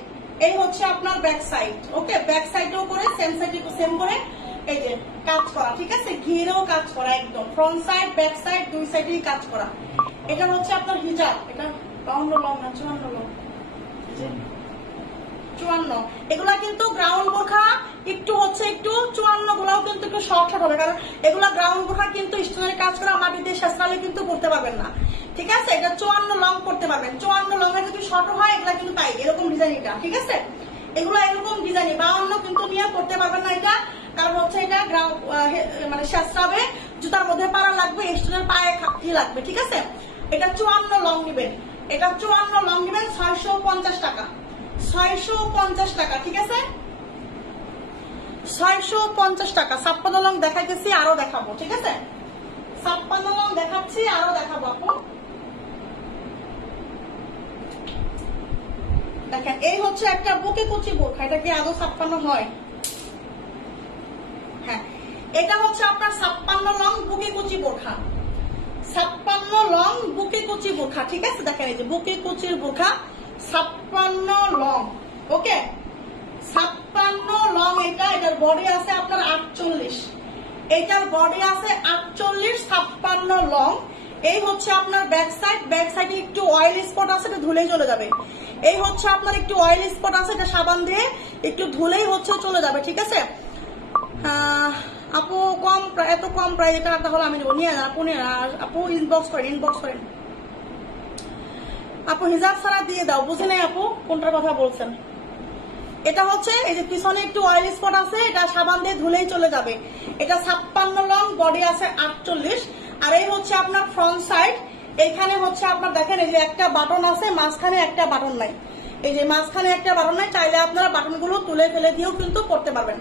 এই হচ্ছে আপনার ব্যাক সাইড। ওকে ব্যাক সাইডও করে সেম সাইডে সেম করে এই যে কাজ করা, ঠিক আছে ঘিরেও কাজ করা, একদম ফ্রন্ট সাইড ব্যাক সাইড দুই সাইডেই কাজ করা। এটা হচ্ছে আপনার হিজাব, এটা 52 লং না 54 লং, 54। এগুলা কিন্তু গ্রাউন্ড বোরখা, একটু হচ্ছে একটু 54 গুলাও কিন্তু একটু শর্ট শর্ট হবে, কারণ এগুলা গ্রাউন্ড বোরখা কিন্তু স্টোনের কাজ করা, মাটিতে শেষকালে কিন্তু পড়তে পারবেন না, ঠিক আছে। এটা 54 লং করতে পারবেন, 54 লং এর যদি শর্ট হয় এগুলা কিন্তু তাই এরকম ডিজাইন, এটা ঠিক আছে এগুলা এরকম ডিজাইন, 52 কিন্তু নিয়ে পড়তে পারবেন না এটা, কারণ হচ্ছে এটা মানে শেষরাবে জুতার মধ্যে পাড়া লাগবে, স্টোনের পায়ে খাপটি লাগবে, ঠিক আছে। এটা 54 লং নিবেন, এটা 54 লং নিবেন 650 টাকা, 650 টাকা, ঠিক আছে 650 টাকা। 56 লং দেখাইতেছি, আরো দেখাবো, ঠিক আছে 56 লং দেখাচ্ছি, আরো দেখাবো আপু। দেখেন এই হচ্ছে একটা বুকে কুচি বোরখা, এটা কি আদৌ 56 হয়? হ্যাঁ এটা হচ্ছে আপনার 56 লং বুকে কুচি বোরখা, 56 লং বুকে কুচি বোরখা, ঠিক আছে দেখেন এই যে বুকে কুচির বোরখা 56 লং। ওকে 56 লং এটা, এটার বডি আছে আপনার 48, এটার বডি আছে 48, 56 লং। এই হচ্ছে আপনার ব্যাক সাইড, ব্যাক সাইডে একটু অয়েল স্পট আছে, এটা ধুলেই চলে যাবে। এই হচ্ছে আপনার একটু অয়েল স্পট আছে, এটা সাবান দিয়ে একটু ধুলেই হচ্ছে চলে যাবে, ঠিক আছে। আপু কম, এত কম প্রাইস, এটা তাহলে আমি নেবো, নিয়ে আপু নিয়ে আপু ইনবক্স করেন, ইনবক্স করেন আপু, হিজাব ছাড়া দিয়ে দাও, বুঝে নাই আপু কোনটার কথা বলছেন। এটা হচ্ছে এই যে পিছনে একটু অয়েল স্পট আছে, এটা সাবান দিয়ে ধুলেই চলে যাবে। এটা 56 লং, বডি আছে 48। আর এই হচ্ছে আপনার ফ্রন্ট সাইড, এইখানে হচ্ছে আপনার দেখেন এই যে একটা বাটন আছে, মাঝখানে একটা বাটন নাই, এই যে মাঝখানে একটা বাটন নাই, চাইলে আপনারা বাটনগুলো তুলে ফেলে দিয়েও কিন্তু করতে পারবেন,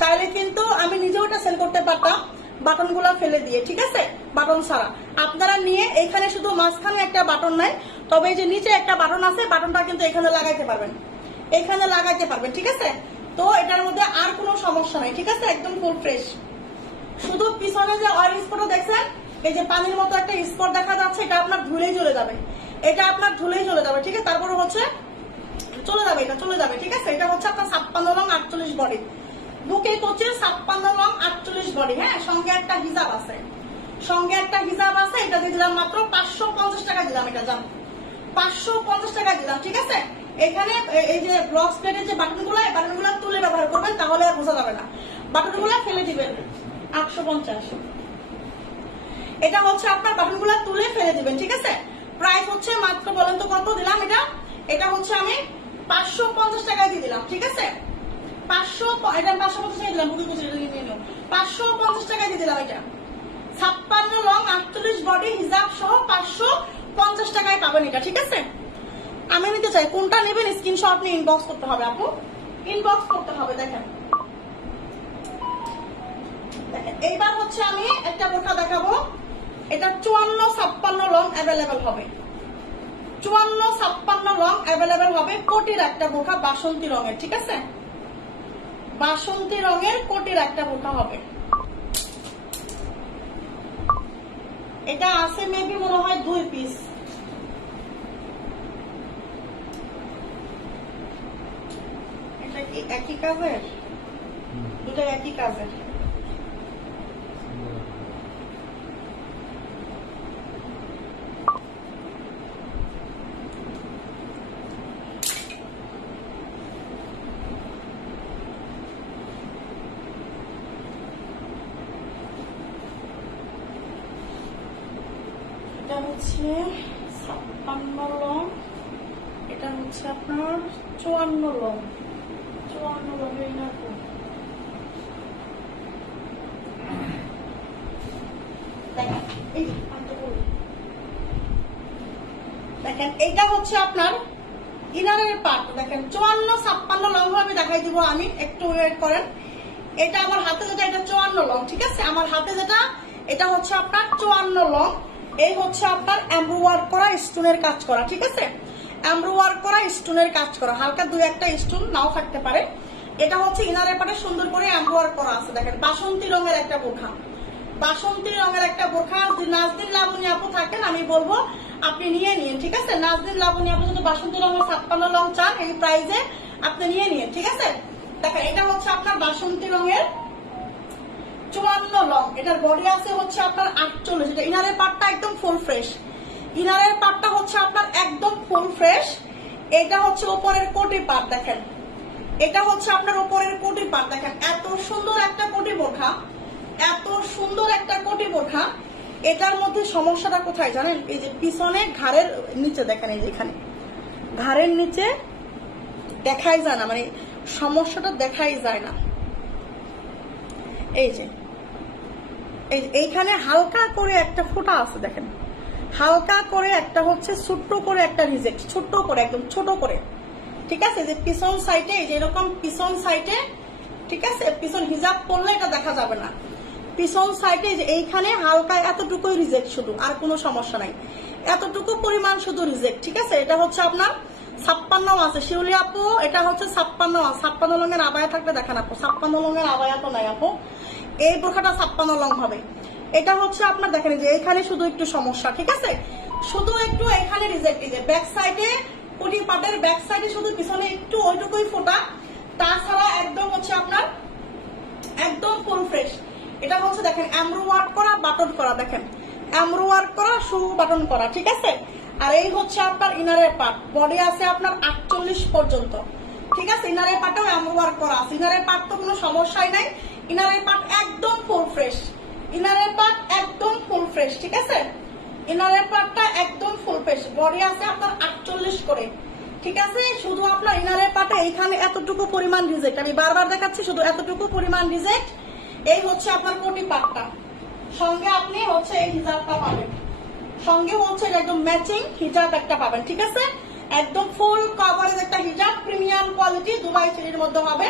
চাইলে কিন্তু আমি নিজেও এটা সেল করতে পারতাম বাটনগুলো ফেলে দিয়ে, ঠিক আছে বাটন ছাড়া। আপনারা নিয়ে এখানে শুধু মাঝখানে একটা বাটন নাই, তবে এই যে নিচে একটা বাটন আছে, বাটনটা কিন্তু এখানে লাগাইতে পারবেন, এখানে লাগাইতে পারবেন, ঠিক আছে। তো এটার মধ্যে আর কোনো সমস্যা নাই, ঠিক আছে একদম ফুল ফ্রেশ। শুধু পিছনে যে অয়েল স্পট দেখছেন, এই যে পানির মতো একটা স্পট দেখা যাচ্ছে, এটা আপনার ধুলেই চলে যাবে, এটা আপনার ধুলেই চলে যাবে, ঠিক আছে। তারপরে হচ্ছে চলে যাবে, এটা চলে যাবে, ঠিক আছে। এটা হচ্ছে আপনার 56 লং 48 বডি, বুকে কুচি 56 লং 48 বডি। হ্যাঁ সঙ্গে একটা হিজাব আছে, সঙ্গে একটা হিজাব আছে, এটা দিয়ে দিলাম মাত্র 550 টাকা দিলাম, এটা জান 550 টাকা দিলাম, ঠিক আছে। এখানে এই যে ব্লক প্লেটের যে বাটনগুলো, এই বাটনগুলো তুলে ব্যবহার করবেন, তাহলে আর বোঝা যাবে না, বাটনগুলো ফেলে দিবেন 850। এটা হচ্ছে আপনার বাটনগুলো তুলে ফেলে দিবেন, ঠিক আছে। প্রাইস হচ্ছে মাত্র বলেন তো কত দিলাম, এটা এটা হচ্ছে আমি 550 টাকায় দিয়ে দিলাম, ঠিক আছে? 550 টাকা দিলাম, 550 টাকায় দিয়ে দিলাম। এটা 56 লং 48 বডি হিজাব সহ 550 টাকায় পাবেন এটা, ঠিক আছে? আমি নিতে চাই, কোনটা নেবেন স্ক্রিনশট নিয়ে ইনবক্স করতে হবে আপু, ইনবক্স করতে হবে। দেখেন এইবার হচ্ছে আমি একটা বোরকা দেখাবো, এটা 54-56 লং অ্যাভেলেবেল হবে, 54-56 লং অ্যাভেলেবেল হবে। কোটির একটা বোরকা বাসন্তী রঙের, ঠিক আছে? বাসন্তী রঙের কোটির একটা বোরকা হবে। এটা আছে মেবি মনে হয় 2 পিস। এটা কি একই কাজের? দুটো একই কাজের। এটা হচ্ছে 56 লং, এটা হচ্ছে আপনার 54 লং, 54 লংয়ের না তো। দেখেন এইটা হচ্ছে আপনার ইনারের পার্ট। দেখেন 54-56 লং ভাবে দেখাই দিব আমি, একটু ওয়েট করেন। এটা আমার হাতে যেটা, এটা 54 লং, ঠিক আছে? আমার হাতে যেটা, এটা হচ্ছে আপনার 54 লং। এই হচ্ছে আপনার এমব্রয়ডারি করা স্টোনের কাজ করা, ঠিক আছে? এমব্রয়ডারি করা স্টোনের কাজ করা, হালকা 2-1টা স্টোন নাও থাকতে পারে। এটা হচ্ছে ইনারের পাটে সুন্দর করে এমব্রয়ডারি করা আছে। দেখেন বাসন্তী রঙের একটা বোরখা, বাসন্তী রঙের একটা বোরখা। যদি নাজদিন লাবণী আপু থাকেন আমি বলবো আপনি নিয়ে নিন, ঠিক আছে? নাজদিন লাবণী আপু যদি বাসন্তী রঙের 56 লং চান এই প্রাইজে আপনি নিয়ে নিন, ঠিক আছে? দেখেন এটা হচ্ছে আপনার বাসন্তী রঙের 54 লং। এটার বডি আছে হচ্ছে আপনার 48। এটা ইনারের পার্টটা একদম ফুল ফ্রেশ, ইনারের পার্টটা হচ্ছে আপনার একদম ফুল ফ্রেশ। এটা হচ্ছে উপরের কোটি পার্ট। দেখেন এটা হচ্ছে আপনার উপরের কোটি পার্ট। দেখেন এত সুন্দর একটা কোটি বোরখা, এত সুন্দর একটা কোটি বোরখা। এটার মধ্যে সমস্যাটা কোথায় জানেন? এই যে পিছনে ঘাড়ের নিচে, দেখেন এই যে এখানে ঘাড়ের নিচে দেখাই যায় না, মানে সমস্যাটা দেখাই যায় না। এই যে এইখানে হালকা করে একটা ফোঁটা আছে, দেখেন হালকা করে একটা হচ্ছে ছোট্ট করে একটা রিজেক্ট, ছোট্ট করে একদম ছোট করে, ঠিক আছে? যে পিছন সাইডে, এই যে এরকম পিছন সাইডে, ঠিক আছে? পিছন হিজাব পরলে এটা দেখা যাবে না। পিছন সাইডে যে এইখানে হালকা এতটুকুই রিজেক্ট, শুধু আর কোনো সমস্যা নাই, এতটুকু পরিমাণ শুধু রিজেক্ট, ঠিক আছে? এটা হচ্ছে আপনার 56 আছে শিউলি আপু, এটা হচ্ছে 56। 56 লঙের আবায়া থাকলে দেখেন আপু, 56 লঙের আবায়া তো নাই আপু। এই বোরখাটা 56 লং হবে। এটা হচ্ছে আপনার দেখেন যে এখানে শুধু একটু সমস্যা, ঠিক আছে? শুধু একটু এখানে রিজেক্ট, এই যে ব্যাক সাইডে কোটি পাটের ব্যাক সাইডে শুধু পিছনে একটু ওইটুকুই ফোটা, তাছাড়া একদম হচ্ছে আপনার একদম ফুল ফ্রেশ। এটা হচ্ছে দেখেন এমব্রয়ডারি করা, বাটন করা, দেখেন এমব্রয়ডারি করা, শুরু বাটন করা, ঠিক আছে? আর এই হচ্ছে আপনার ইনারের পার্ট, বডি আছে আপনার 48 পর্যন্ত, ঠিক আছে? ইনারের পার্টেও এমব্রয়ডারি করা আছে। ইনারের পার্ট তো কোনো সমস্যাই নাই, ইনারের পার্ট একদম ফুল ফ্রেশ, ইনারের পার্ট একদম ফুল ফ্রেশ, ঠিক আছে? ইনারের পার্টটা একদম ফুল ফ্রেশ, বডি আছে আপনার 48 করে, ঠিক আছে? শুধু আপনার ইনারের পার্টে এইখানে এতটুকু পরিমাণ রিজেক্ট, আমি বারবার দেখাচ্ছি, শুধু এতটুকু পরিমাণ রিজেক্ট। এই হচ্ছে আপনার কোটি পার্টটা, সঙ্গে আপনি হচ্ছে এই হিজাবটা পাবেন, সঙ্গে হচ্ছে একদম ম্যাচিং হিজাব একটা পাবেন, ঠিক আছে? একদম ফুল কভারেজ একটা হিজাব, প্রিমিয়াম কোয়ালিটি, দুবাই সিটির মধ্যে হবে।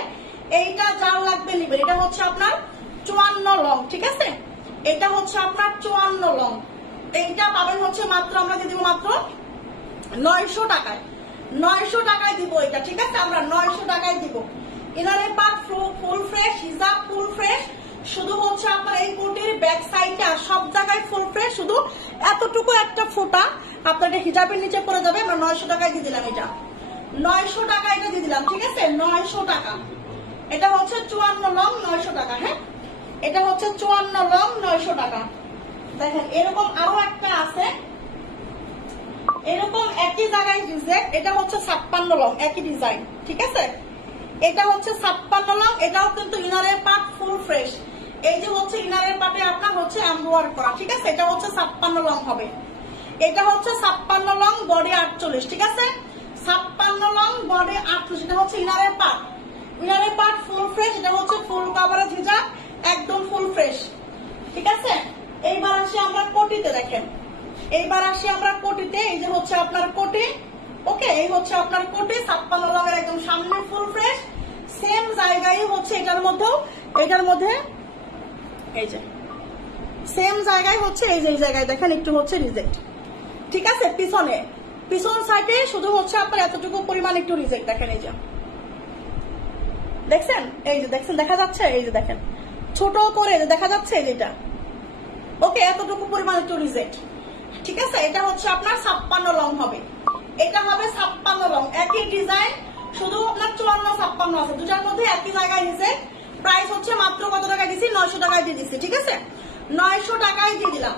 এইটা যার লাগবে নিবেন। এটা হচ্ছে আপনার 54 লং, ঠিক আছে? এটা হচ্ছে আপনার 54 লং। এইটা পাবেন হচ্ছে মাত্র, আমরা দিয়ে দিব মাত্র 900 টাকায়, 900 টাকায় দিব এটা, ঠিক আছে? আমরা 900 টাকায় দিব। ইনারের পার্ট ফুল ফ্রেশ, হিজাব ফুল ফ্রেশ, শুধু হচ্ছে আপনার এই কোটির ব্যাক সাইডে আর সব জায়গায় ফুল ফ্রেশ, শুধু এতটুকু একটা ফোঁটা আপনার হিজাবের নিচে পড়ে যাবে। আমরা 900 টাকায় দিয়ে দিলাম এটা, 900 টাকা এটা দিয়ে দিলাম, ঠিক আছে? 900 টাকা। এটা হচ্ছে 54 লং, 900 টাকা। হ্যাঁ, এটা হচ্ছে 54 লং, 900 টাকা। দেখেন এরকম আরো একটা আছে, এরকম একই জায়গায় রিজেক্ট। এটা হচ্ছে 56 লং, একই ডিজাইন, ঠিক আছে? এটা হচ্ছে 56 লং, এটাও কিন্তু ইনারের পার্ট ফুল ফ্রেশ। এই যে হচ্ছে ইনারের পার্টে আপনার হচ্ছে এমব্রয়ডারি করা, ঠিক আছে? এটা হচ্ছে 56 লং হবে। এটা হচ্ছে 56 লং, বডি 48, ঠিক আছে? 56 লং, বডি 38। এটা হচ্ছে ইনারের পার্ট, ইনারের পার্ট ফুল ফ্রেশ। এটা হচ্ছে ফুল কভারেজ হিজাব, একদম ফুল ফ্রেশ। ঠিক আছে, এইবার আসি আমরা কোটিতে। দেখেন, এইবার আসি আমরা কোটিতে। এই যে হচ্ছে আপনার কোটি। ওকে, এই হচ্ছে আপনার কোটি 56 লংয়ের একদম সামনে ফুল ফ্রেশ। সেম জায়গায় হচ্ছে এটার মধ্যে এই যে সেম জায়গায় হচ্ছে এই যে এই জায়গায় দেখেন একটু হচ্ছে রিজেক্ট। ঠিক আছে, পিছন সাইডে শুধু হচ্ছে আপনার এতটুকু পরিমাণ একটু রিজেক্ট। দেখেন এই যে দেখছেন, এই যে দেখছেন, দেখা যাচ্ছে, এই যে দেখেন ছোট করে দেখা যাচ্ছে যেটা। ওকে, এতটুকু পরিমাণ একটু রিজেক্ট। ঠিক আছে, এটা হচ্ছে আপনার 56 লং হবে। এটা হবে 56 লং, একই ডিজাইন, শুধু আপনার 54 56 আছে, দুটার মধ্যে একই জায়গায় রিজেক্ট। প্রাইস হচ্ছে মাত্র কত টাকা দিছি? 900 টাকায় দিয়ে দিচ্ছি। ঠিক আছে, 900 টাকায় দিয়ে দিলাম,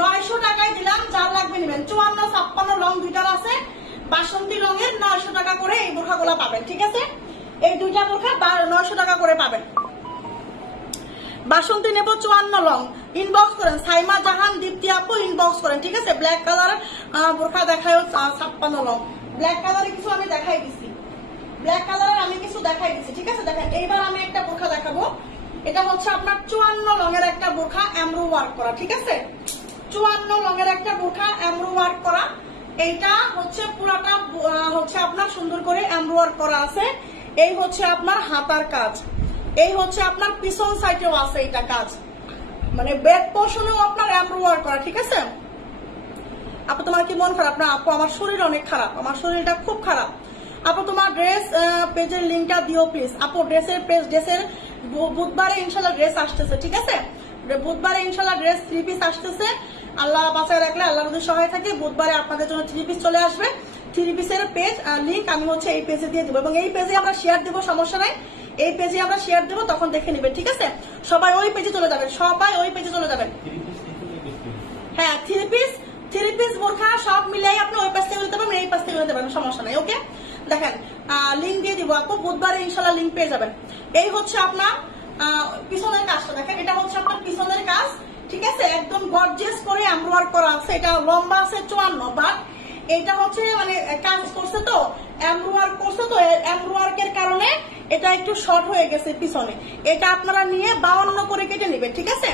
900 টাকায় দিলাম। যার লাগবে নেবেন। 54 56 লং দুইটার আছে, বাসন্তী লং এর 900 টাকা করে এই বোরখাগুলো পাবেন। ঠিক আছে, এই দুইটা বোরখা 900 টাকা করে পাবেন। বাসন্তী নেব 54 লং, ইনবক্স করেন। সাইমা জাহান দীপ্তি আপু ইনবক্স করেন। ঠিক আছে, ব্ল্যাক কালার বোরখা দেখায় 56 লং। ব্ল্যাক কালারে কিছু আমি দেখাই দিচ্ছি, ব্ল্যাক কালারের আমি কিছু দেখাই দিচ্ছি। ঠিক আছে, দেখেন এইবার আমি একটা বোরখা দেখাবো। এটা হচ্ছে আপনার 54 লংয়ের একটা বোরখা, এমব্রো ওয়ার্ক করা। ঠিক আছে, 54 লংয়ের একটা বোরখা এমব্রো ওয়ার্ক করা। এইটা হচ্ছে পুরাটা হচ্ছে আপনার সুন্দর করে এমব্রো ওয়ার্ক করা আছে। এই হচ্ছে আপনার হাতার কাজ, এই হচ্ছে আপনার পিছন সাইডেও আছে এটা কাজ, মানে ব্যাক পোর্শনেও আপনার এমব্রো ওয়ার্ক করা। ঠিক আছে আপু, তোমার কি মন খারাপ? না আপু, আমার শরীর অনেক খারাপ, আমার শরীরটা খুব খারাপ। আপু তোমার ড্রেস পেজের লিঙ্কটা দিও প্লিজ। আপু ড্রেসের বুধবারে ইনশাল্লাহ ড্রেস আসতেছে। ঠিক আছে, বুধবারে ইনশাল্লাহ ড্রেস 3 পিস আসতেছে। আল্লাহ বাঁচায় রাখলে, আল্লাহ যদি সহায় থাকে, বুধবারে আপনাদের জন্য 3 পিস চলে আসবে। 3 পিসের পেজ লিঙ্ক আমি হচ্ছে এই পেজে দিয়ে দেবো, এবং এই পেজে আমরা শেয়ার দেবো, সমস্যা নাই। এই পেজে আমরা শেয়ার দেবো, তখন দেখে নেবেন। ঠিক আছে, সবাই ওই পেজে চলে যাবেন, সবাই ওই পেজে চলে যাবেন। হ্যাঁ, 3 পিস বোরখা সব মিলাই আপনি ওই পাশ থেকে নিতে পারবেন, এই পাশ থেকে নিতে পারবেন, সমস্যা নাই। ওকে, দেখেন লিঙ্ক দিয়ে দিব আপু, বুধবারে ইনশাল্লাহ লিঙ্ক পেয়ে যাবেন। এই হচ্ছে আপনার পিছনের কাজটা দেখেন, এটা হচ্ছে আপনার পিছনের কাজ। ঠিক আছে, একদম গর্জিয়াস করে এমব্রয়ডারি করা আছে। এটা লম্বা আছে 54, বাট এটা হচ্ছে মানে কাজ করছে তো, এমব্রয়ডারি করছে তো, এমব্রয়ডারির কারণে এটা একটু শর্ট হয়ে গেছে পিছনে। এটা আপনারা নিয়ে 52 করে কেটে নেবেন। ঠিক আছে,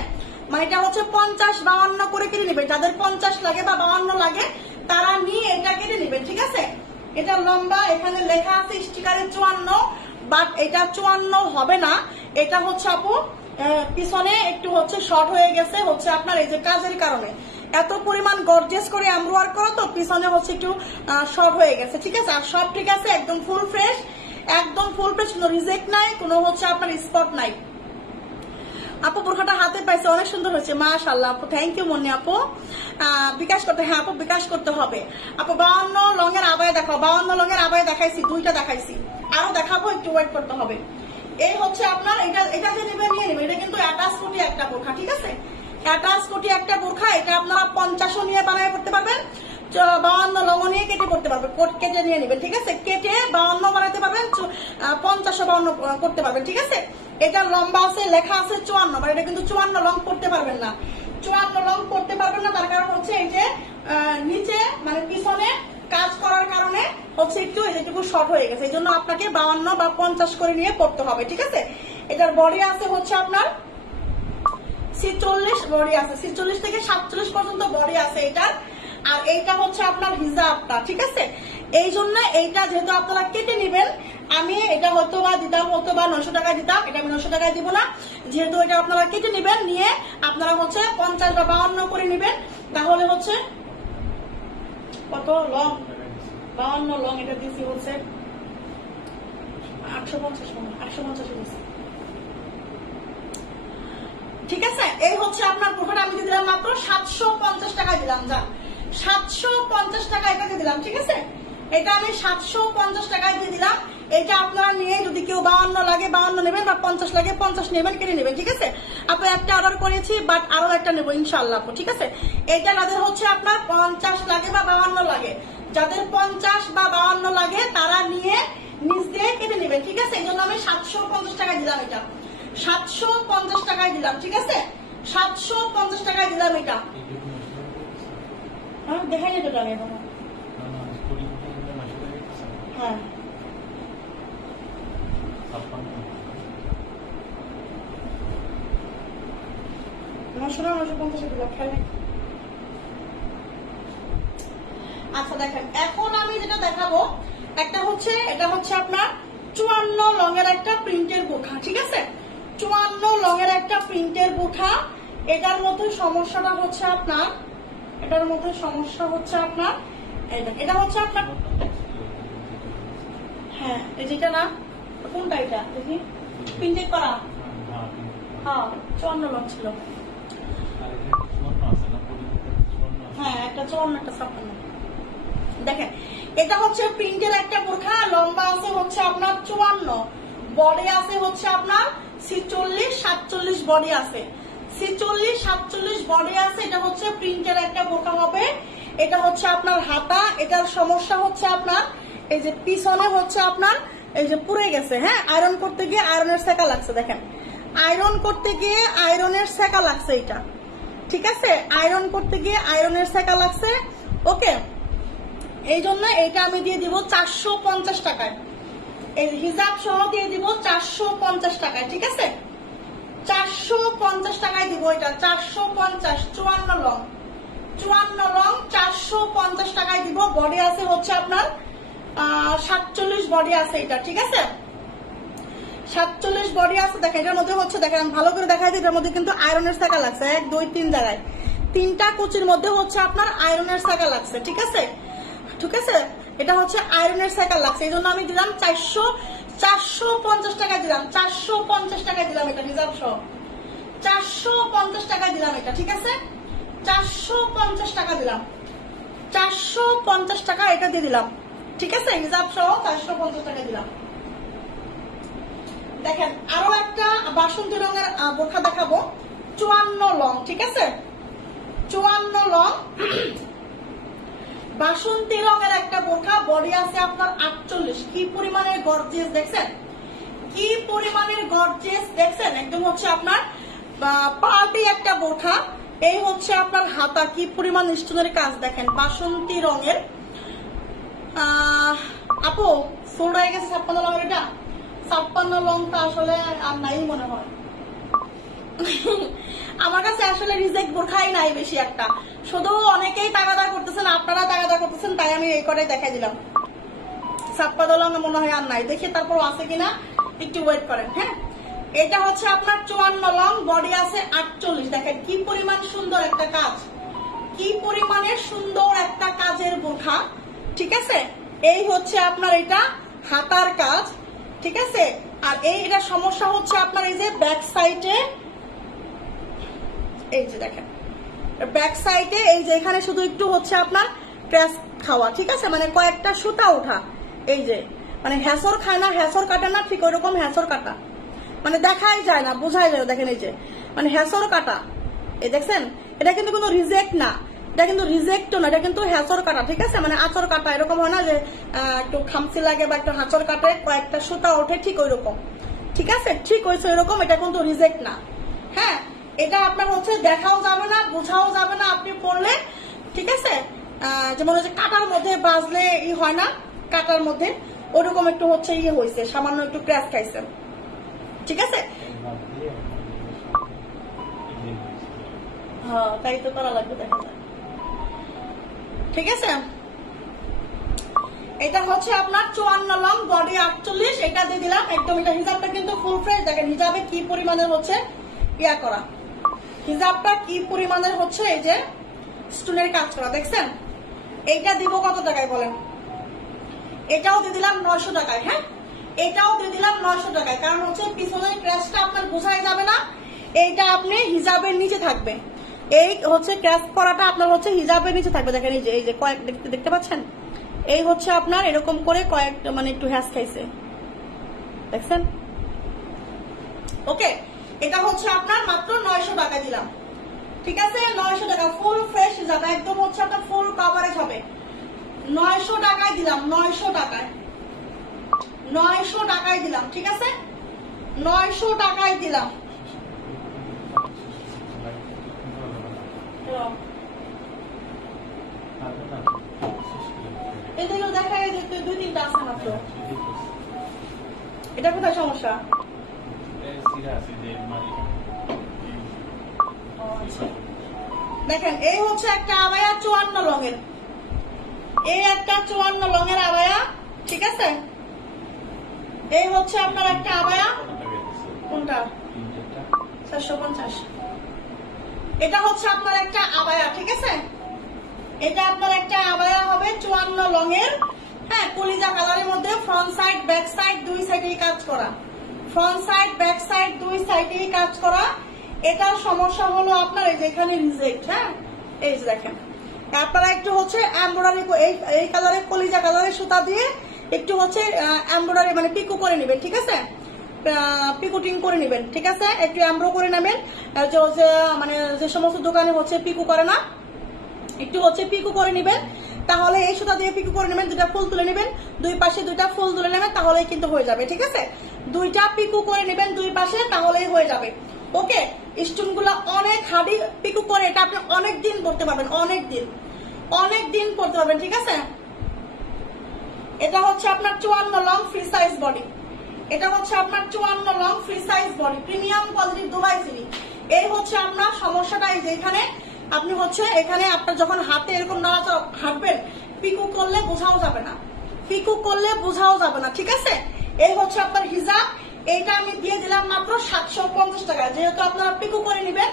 মানে এটা হচ্ছে 50 52 করে কেটে নেবেন। যাদের 50 লাগে বা 52 লাগে তারা নিয়ে এটা কেটে নেবেন। ঠিক আছে, এটা লম্বা, এখানে লেখা আছে স্টিকারে 54, বাট এটা 54 হবে না। এটা হচ্ছে আপু পিছনে একটু হচ্ছে শর্ট হয়ে গেছে, হচ্ছে আপনার এই যে কাজের কারণে। এত পরিমাণ গর্জিয়াস করে এমব্রয়ডারি করা তো পিছনে হচ্ছে একটু শর্ট হয়ে গেছে। ঠিক আছে, আর সব ঠিক আছে, একদম ফুল ফ্রেশ, একদম ফুল ফ্রেশ, কোনো রিজেক্ট নাই, কোনো হচ্ছে আপনার স্পট নাই। আপু বোরখাটা হাতে পাইছে, অনেক সুন্দর হয়েছে, মাশাআল্লাহ আপু, থ্যাংক ইউ মনি আপু। বিকাশ করতে, হ্যাঁ আপু বিকাশ করতে হবে। আপু 52 লংয়ের আবায় দেখাও, 52 লংয়ের আবায় দেখাইছি, 2টা দেখাইছি, আরো দেখাবো, একটু ওয়েট করতে হবে। এই হচ্ছে আপনার এটা যে নেবেন নিয়ে নেবেন। এটা কিন্তু অ্যাটাচ কোটি একটা বোরখা। ঠিক আছে, অ্যাটাচ কোটি একটা বোরখা। এটা আপনারা 50 নিয়ে বানায় করতে পারবেন, 52 লং নিয়ে কেটে করতে পারবেন, কেটে নিয়ে নেবেন। ঠিক আছে, কেটে 52 বানাতে পারবেন, 50 52 করতে পারবেন। ঠিক আছে, এটা লম্বা আছে, লেখা আছে 54, বাট এটা কিন্তু 54 লং করতে পারবেন না, 54 লং করতে পারবেন না। তার কারণ হচ্ছে এই যে নিচে মানে পিছনে কাজ করার কারণে হচ্ছে একটু এটুকু শর্ট হয়ে গেছে, এই জন্য আপনাকে 52 বা 50 করে নিয়ে করতে হবে। ঠিক আছে, এটার বডি আছে হচ্ছে আপনার 46, বডি আছে 46 থেকে 47 পর্যন্ত বডি আছে এটার। আর এইটা হচ্ছে আপনার হিজাবটা। ঠিক আছে, এই জন্য এইটা যেহেতু আপনারা কেটে নেবেন, আমি এটা হয়তো বা দিতাম, হয়তো বা 900 টাকায় দিতাম, এটা আমি 900 টাকায় দিব না। যেহেতু এটা আপনারা কেটে নেবেন, নিয়ে আপনারা হচ্ছে 50 বা 52 করে নেবেন, তাহলে হচ্ছে কত লং, 52 লং এটা দিচ্ছি হচ্ছে 850 ঠিক আছে, এই হচ্ছে আপনার বোরখাটা আমি দিলাম মাত্র 750 টাকা দিলাম, যা 750 টাকা এটা দিয়ে দিলাম। ঠিক আছে, এটা আমি 750 টাকায় দিয়ে দিলাম। এটা আপনারা নিয়ে যদি কেউ 52 লাগে 52 নেবেন, বা 50 লাগে 50 নেবেন, কিনে নেবেন। ঠিক আছে, আপু একটা অর্ডার করেছি, বাট আরো একটা নেবো ইনশাআল্লাহ। ঠিক আছে, এটা যাদের হচ্ছে আপনার 50 লাগে বা 52 লাগে, যাদের 50 বা 52 লাগে তারা নিয়ে নিচ দিয়ে কেটে নেবেন। ঠিক আছে, এই জন্য আমি 750 টাকায় দিলাম, এটা 750 টাকায় দিলাম। ঠিক আছে, 750 টাকায় দিলাম এটা। হ্যাঁ দেখাই যেতে জানি হ্যাঁ 950 দিলাম, খেয়াল নেই। আচ্ছা দেখেন, এখন আমি যেটা দেখাবো একটা হচ্ছে, এটা হচ্ছে আপনার 54 লঙের একটা প্রিন্টের বোরখা, ঠিক আছে? 54 লঙের একটা প্রিন্টের বোরখা। এটার মধ্যে সমস্যাটা হচ্ছে আপনার, এটার মধ্যে সমস্যা হচ্ছে আপনার এটা হচ্ছে আপনার, হ্যাঁ এই যেটা না, কোনটা এটা দেখি, প্রিন্টেড করা, হ্যাঁ 54 লং ছিল, হ্যাঁ একটা 54 একটা 56। দেখেন এটা হচ্ছে প্রিন্টের একটা বোরখা, লম্বা আছে হচ্ছে আপনার 54, বডি আছে হচ্ছে আপনার 46 47 বডি আছে, 46 47 বডি আছে। এটা হচ্ছে প্রিন্টের একটা বোরখা হবে। এটা হচ্ছে আপনার হাতা, এটার সমস্যা হচ্ছে আপনার এই যে পিছনে হচ্ছে আপনার এই যে পুড়ে গেছে, হ্যাঁ আয়রন করতে গিয়ে আয়রনের সেকা লাগছে, দেখেন আয়রন করতে গিয়ে আয়রনের সেকা লাগছে এটা, ঠিক আছে? আয়রন করতে গিয়ে আয়রনের সেকা লাগছে, ওকে। এই জন্য এইটা আমি দিয়ে দিব 450 টাকায়, এই হিজাব সহ দিয়ে দিব 450 টাকায়, ঠিক আছে? 450 টাকায় দিব এটা, 450, 54 লং, 54 লং 450 টাকায় দিব। বডি আছে হচ্ছে আপনার 47 বডি আছে এটা, ঠিক আছে? 47 বডি আছে। দেখেন এটার মধ্যে হচ্ছে, দেখেন আমি ভালো করে দেখাই দিই, এটার মধ্যে কিন্তু আয়রনের সেকা লাগছে 1 2 3 জায়গায়, 3টা কুচির মধ্যে হচ্ছে আপনার আয়রনের সেকা লাগছে, ঠিক আছে? ঠিক আছে, এটা হচ্ছে আয়রনের সেকা লাগছে, এই জন্য আমি দিলাম 450 টাকা দিলাম, 450 টাকা দিলাম এটা রিজার্ভ সহ, 450 টাকা দিলাম এটা, ঠিক আছে? 450 টাকা দিলাম, 450 টাকা এটা দিয়ে দিলাম, ঠিক আছে? রিজার্ভ সহ 450 টাকা দিলাম। দেখেন আরো একটা বাসন্তী রঙের বোরখা দেখাবো, 54 লং, ঠিক আছে? 54 লং বাসন্তী রঙের একটা বোরখা, বডি আছে আপনার 48। কি পরিমাণের গর্জিয়াস দেখছেন, কি পরিমাণের গর্জিয়াস দেখছেন, একদম হচ্ছে আপনার পার্টি একটা বোরখা। এই হচ্ছে আপনার হাতা, কি পরিমাণ স্টোনের কাজ দেখেন, বাসন্তী রঙের। আপু সোল্ড হয়ে গেছে 56 লঙের, এটা 56 লংটা আসলে আর নাই মনে হয় আমার কাছে আসলে রিজেক্ট বোরখাই নাই বেশি একটা, শুধু অনেকেই তাগাদা করতেছেন, আপনারা তাগাদা করতেছেন, তাই আমি এই কটাই দেখাই দিলাম। 56 লং মনে হয় আর নাই, দেখি তারপর আছে কিনা, একটু ওয়েট করেন। হ্যাঁ এটা হচ্ছে আপনার 54 লং, বডি আছে 48। দেখেন কি পরিমাণ সুন্দর একটা কাজ, কি পরিমাণের সুন্দর একটা কাজের বোরখা, ঠিক আছে? এই হচ্ছে আপনার এটা হাতার কাজ, ঠিক আছে? আর এটা সমস্যা হচ্ছে আপনার এই যে ব্যাক সাইডে, এই যে দেখেন ব্যাক সাইডে এই যে এখানে শুধু একটু হচ্ছে আপনার প্রেস খাওয়া, ঠিক আছে? মানে কয়েকটা সুতা ওঠা, এই যে মানে হ্যাসর খায় না, হ্যাসর কাটে না, ঠিক ওইরকম হ্যাসর কাটা, মানে দেখাই যায় না, বোঝাই যায়। দেখেন এই যে মানে হ্যাসর কাটা, এই দেখছেন, এটা কিন্তু কোনো রিজেক্ট না, এটা কিন্তু রিজেক্টও না, এটা কিন্তু হ্যাচর কাটা, ঠিক আছে? মানে আচর কাটা, এরকম হয় না যে একটু খামচি লাগে বা একটু হাঁচর কাটে, কয়েকটা সুতা ওঠে, ঠিক ওই রকম, ঠিক আছে? ঠিক হয়েছে ওইরকম, এটা কিন্তু রিজেক্ট না। হ্যাঁ এটা আপনার হচ্ছে দেখাও যাবে না, বোঝাও যাবে না আপনি পড়লে, ঠিক আছে? যেমন হচ্ছে কাটার মধ্যে বাজলে ই হয় না, কাটার মধ্যে ওরকম একটু হচ্ছে ইয়ে হয়েছে, সামান্য একটু ক্র্যাশ খাইছে, ঠিক আছে? হ্যাঁ তাই তো করা লাগবে, দেখা যায়, ঠিক আছে? এটা হচ্ছে আপনার 54 লং, বডি 48, এটা দিয়ে দিলাম একদম। এটা হিজাবটা কিন্তু ফুল ফ্রেশ, দেখেন হিজাবে কি পরিমাণের হচ্ছে ইয়া করা, হিজাবটা কি পরিমাণের হচ্ছে এই যে স্টোনের কাজ করা, দেখছেন? এইটা দিব কত টাকায় বলেন? এটাও দিয়ে দিলাম 900 টাকায়। হ্যাঁ এটাও দিয়ে দিলাম 900 টাকায়, কারণ হচ্ছে পিছনের ক্র্যাশটা আপনার বোঝাই যাবে না, এইটা আপনি হিজাবের নিচে থাকবে, এই হচ্ছে ক্র্যাশ করাটা আপনার হচ্ছে হিজাবের নিচে থাকবে। দেখেন এই যে কয়েক দেখতে পাচ্ছেন, এই হচ্ছে আপনার এরকম করে কয়েক মানে একটু হ্যাস খাইছে, দেখছেন? ওকে এটা হচ্ছে আপনার মাত্র 900 টাকা দিলাম, ঠিক আছে? 900 টাকা ফুল ফ্রেশ হিজাব, একদম হচ্ছে আপনার ফুল কভারেজ হবে। 900 টাকায় দিলাম, 900 টাকায়, 900 টাকায় দিলাম, ঠিক আছে? 900 টাকায় দিলাম। এদিকেও দেখা যায় 2-3টা আছে মাত্র। এটা কোথায় সমস্যা? দেখেন এই হচ্ছে একটা আবায়া 54 লঙের, এই একটা 54 লঙের আবায়া, ঠিক আছে? এই হচ্ছে আপনার একটা আবায়া, কোনটা 450, এটা হচ্ছে আপনার একটা আবায়া, ঠিক আছে? এটা আপনার একটা আবায়া হবে 54 লঙের, হ্যাঁ, কলিজা কালারের মধ্যে ফ্রন্ট সাইড ব্যাক সাইড দুই সাইডেই কাজ করা, ফ্রন্ট সাইড ব্যাক সাইড দুই সাইডেই কাজ করা। এটার সমস্যা হলো আপনার এই যে এখানে রিজেক্ট, হ্যাঁ, এই যে দেখেন আপনারা একটু হচ্ছে এমব্রয়ডারি এই কালারের কলিজা কালারের সুতা দিয়ে একটু হচ্ছে এমব্রয়ডারি মানে পিকো করে নেবেন, ঠিক আছে? পিকুটিং করে নেবেন, ঠিক আছে? একটু এমব্রো করে নেবেন, মানে যে সমস্ত দোকানে হচ্ছে পিকো করে না, একটু হচ্ছে পিকো করে নেবেন, তাহলে এই সুতা দিয়ে পিকো করে নেবেন, দুটা ফুল তুলে নেবেন, দুই পাশে দুইটা ফুল তুলে নেবেন, তাহলেই কিন্তু হয়ে যাবে, ঠিক আছে? দুইটা পিকো করে নেবেন দুই পাশে, তাহলেই হয়ে যাবে। ওকে, স্টোন গুলা অনেক হার্ডি পিকো করে, এটা আপনি অনেক দিন করতে পারবেন, অনেক দিন করতে পারবেন, ঠিক আছে? এটা হচ্ছে আপনার 54 লং ফ্রি সাইজ বডি, এটা হচ্ছে আপনার 54 long free size body, premium quality Dubai silk. এই হচ্ছে আপনার সমস্যাটা, এই যে এখানে আপনি হচ্ছে এখানে আপনার যখন হাতে এরকম নাড়াচাড়া হাঁটবেন, পিকো করলে বোঝাও যাবে না, পিকো করলে বোঝাও যাবে না, ঠিক আছে? এই হচ্ছে আপনার হিজাব, এইটা আমি দিয়ে দিলাম মাত্র 750 টাকা। যেহেতু আপনারা পিকো করে নেবেন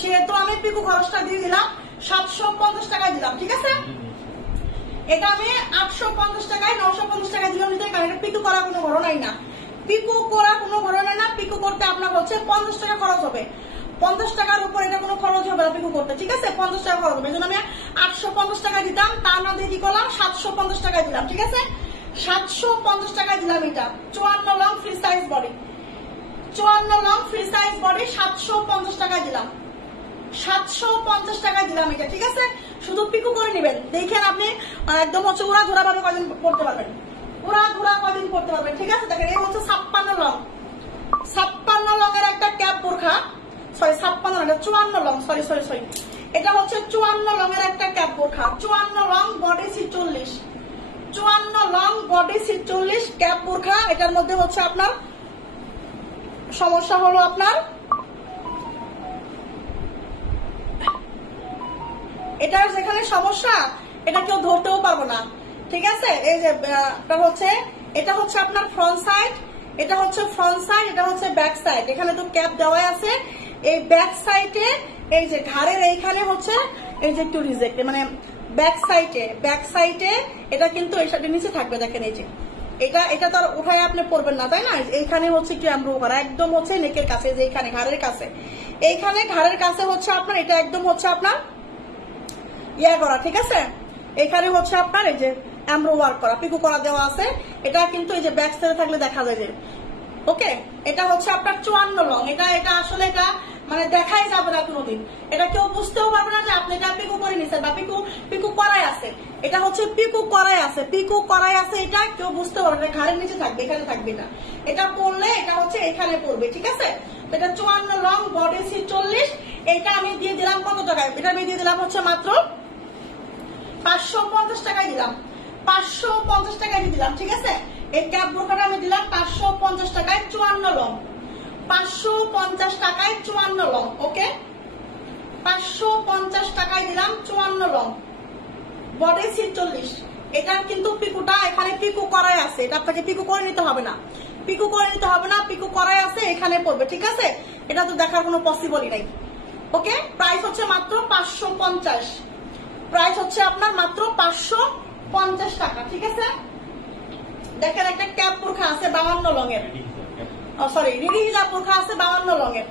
সেহেতু আমি পিকো খরচটা দিয়ে দিলাম 750 টাকায় দিলাম, ঠিক আছে? এটা আমি 850 টাকায় 950 টাকা দিলাম, কারণ এটা পিকো করা কোনো ঘটনাই না, পিকো করা কোনো ঘটনা না। পিকো করতে আপনার হচ্ছে 50 টাকা খরচ হবে, 50 টাকার উপর এটা কোনো খরচ হবে না পিকো করতে, ঠিক আছে? 50 টাকা খরচ হবে, এই জন্য আমি 850 টাকা দিতাম, তার না দিয়ে কি করলাম 750 টাকা দিলাম, ঠিক আছে? 750 টাকা দিলাম। এটা 54 long free size body, 54 long free size body 750 টাকা দিলাম, 750 টাকা দিলাম এটা, ঠিক আছে? শুধু পিকো করে নেবেন, দেখেন আপনি একদম হচ্ছে উড়া ধরা ভাবে কদিন পড়তে পারবেন, উড়া ধরা কদিন পড়তে পারবেন, ঠিক আছে? দেখেন এই হচ্ছে 56 লং, 56 লঙের একটা ক্যাপ বোরখা, সরি 56 না, 54 লং, সরি, এটা হচ্ছে 54 লঙের একটা ক্যাপ বোরখা, 54 long body 46, 54 long body 46 cap বোরখা। এটার মধ্যে হচ্ছে আপনার সমস্যা হলো আপনার এটার যেখানে সমস্যা এটা কেউ ধরতেও পারবো না, ঠিক আছে? এই যে এটা হচ্ছে আপনার ফ্রন্ট সাইড, এটা হচ্ছে ফ্রন্ট সাইড, এটা হচ্ছে ব্যাক সাইড, এখানে তো ক্যাপ দেওয়াই আছে। এই ব্যাক সাইডে এই যে ঘাড়ের এইখানে হচ্ছে এই যে একটু রিজেক্ট, মানে ব্যাক সাইডে এটা কিন্তু এই সাইডের নিচে থাকবে, দেখেন এই যে এটা তো আর উঠায় আপনি পড়বেন না, তাই না? এইখানে হচ্ছে একটু এমব্রো করা, একদম হচ্ছে নেকের কাছে, যে এইখানে ঘাড়ের কাছে, এইখানে ঘাড়ের কাছে হচ্ছে আপনার এটা একদম হচ্ছে আপনার ইয়া করা, ঠিক আছে? এখানে হচ্ছে আপনার এই যে এমব্রো ওয়ার্ক করা, পিকো করা দেওয়া আছে। এটা কিন্তু এই যে ব্যাক সাইডে থাকলে দেখা যায় যে, ওকে, এটা হচ্ছে আপনার 54 লং। এটা আসলে এটা মানে দেখাই যাবে না কোনোদিন, এটা কেউ বুঝতেও পারবে না যে আপনি এটা পিকো করে নিছেন বা পিকো করাই আছে। এটা হচ্ছে পিকো করাই আছে, এটা কেউ বুঝতে পারবে না, ঘাড়ের নিচে থাকবে, এখানে থাকবে না। এটা পড়লে এটা হচ্ছে এখানে পড়বে, ঠিক আছে? এটা 54 লং বডি 46, এটা আমি দিয়ে দিলাম কত টাকায়? এটা আমি দিয়ে দিলাম হচ্ছে মাত্র 550 টাকায় দিলাম, 550 টাকায় দিলাম, ঠিক আছে? এই ক্যাপ বোরকাটা আমি দিলাম 550 টাকায় 54 লং, 550 টাকায় 54 লং, ওকে? 550 টাকায় দিলাম 54 লং বডি 46। এটার কিন্তু পিকুটা এখানে পিকো করাই আছে, এটা আপনাকে পিকো করে নিতে হবে না, পিকো করাই আছে, এখানে পড়বে, ঠিক আছে? এটা তো দেখার কোনো পসিবলই নাই, ওকে? প্রাইস হচ্ছে মাত্র 550, প্রাইস হচ্ছে আপনার মাত্র 550 টাকা, ঠিক আছে? দেখেন একটা ক্যাপ বোরখা আছে 52 লঙের, সরি রেডি হিজাব বোরখা আছে 52 লঙের,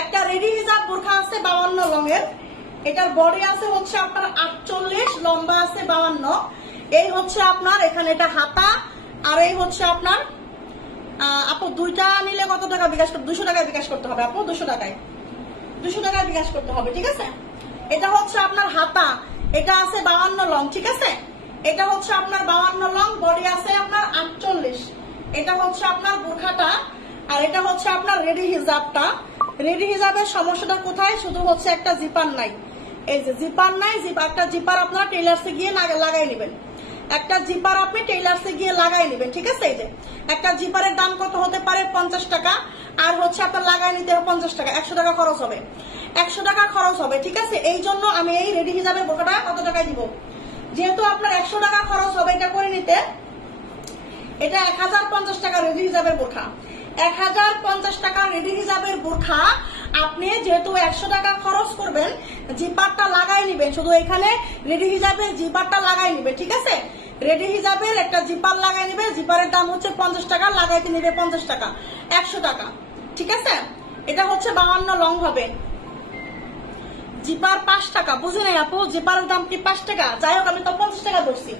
একটা রেডি হিজাব বোরখা আছে 52 লঙের। এটার বডি আছে হচ্ছে আপনার 48, লম্বা আছে 52। এই হচ্ছে আপনার এখানে এটা হাতা, আর এই হচ্ছে আপনার আপু দুইটা নিলে কত টাকা বিকাশ করতে? 200 টাকায় বিকাশ করতে হবে আপু, 200 টাকায় বিকাশ করতে হবে, ঠিক আছে? এটা হচ্ছে আপনার হাতা, এটা আছে 52 লং, ঠিক আছে? এটা হচ্ছে আপনার 52 লং, বডি আছে আপনার 48। এটা হচ্ছে আপনার বোরখাটা, আর এটা হচ্ছে আপনার রেডি হিজাবটা। রেডি হিজাবের সমস্যাটা কোথায়? শুধু হচ্ছে একটা জিপার নাই, এই যে জিপার নাই, একটা জিপার আপনার টেলার্সে গিয়ে লাগাই নেবেন। একটা জিপার আপনি টেইলার্সে গিয়ে লাগাই নেবেন, ঠিক আছে? এই যে একটা জিপারের দাম কত হতে পারে 50 টাকা, আর হচ্ছে আপনার লাগাই নিতে হবে 50 টাকা, 100 টাকা খরচ হবে, 100 টাকা খরচ হবে, ঠিক আছে? এই জন্য আমি এই রেডি হিজাবের বোরকাটা কত টাকায় দিব, যেহেতু আপনার 100 টাকা খরচ হবে এটা করে নিতে, এটা 1050 টাকা রেডি হিজাবের বোরখা, 1050 টাকা রেডি হিজাবের বোরখা আপনি যেহেতু 100 টাকা খরচ করবেন, জিপারটা লাগাই নিবেন, শুধু এখানে রেডি হিজাবের জিপারটা লাগাই নিবেন, ঠিক আছে? রেডি হিজাবের একটা জিপার লাগাই নিবে, জিপারের দাম হচ্ছে 50 টাকা, লাগাইতে নিবে 50 টাকা, 100 টাকা, ঠিক আছে? এটা হচ্ছে 52 লং হবে, জিপার 5 টাকা, বুঝে নাই আপু? জিপারের দাম কি 5 টাকা? যাই হোক আমি তো 50 টাকা ধরছি,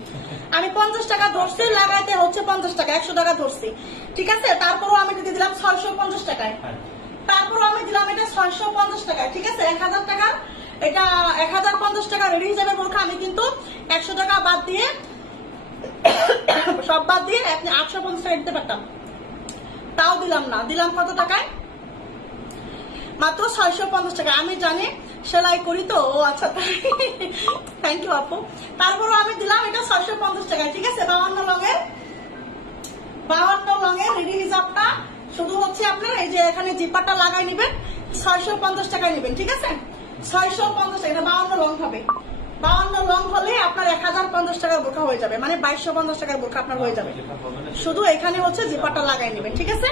আমি 50 টাকা ধরছি, লাগাইতে হচ্ছে 50 টাকা, 100 টাকা ধরছি, ঠিক আছে? তারপরও আমি দিয়ে দিলাম 650 টাকায়, তারপরও আমি দিলাম এটা 650 টাকায়, ঠিক আছে? 1000 টাকা, এটা 1050 টাকা রেডি হিসাবে বোরখা আমি কিন্তু 100 টাকা বাদ দিয়ে সব বাদ দিয়ে আপনি 850 টাকা দিতে পারতাম, তাও দিলাম না, দিলাম কত টাকায়? মাত্র 650 টাকা। আমি জানি সেলাই করি তো, ও আচ্ছা, থ্যাংক ইউ আপু। তারপরও আমি দিলাম এটা 650 টাকায়, ঠিক আছে? 52 লঙের রেডি হিসাবটা শুধু হচ্ছে আপনার এই যে এখানে জিপারটা লাগাই নিবেন, 650 টাকায় নিবেন, ঠিক আছে? 650 টাকা, 52 লং হবে, 52 লং হলে আপনার 1050 টাকার বোরখা হয়ে যাবে, মানে 2250 টাকার বোরখা আপনার হয়ে যাবে, শুধু এখানে হচ্ছে জিপারটা লাগাই নিবেন, ঠিক আছে?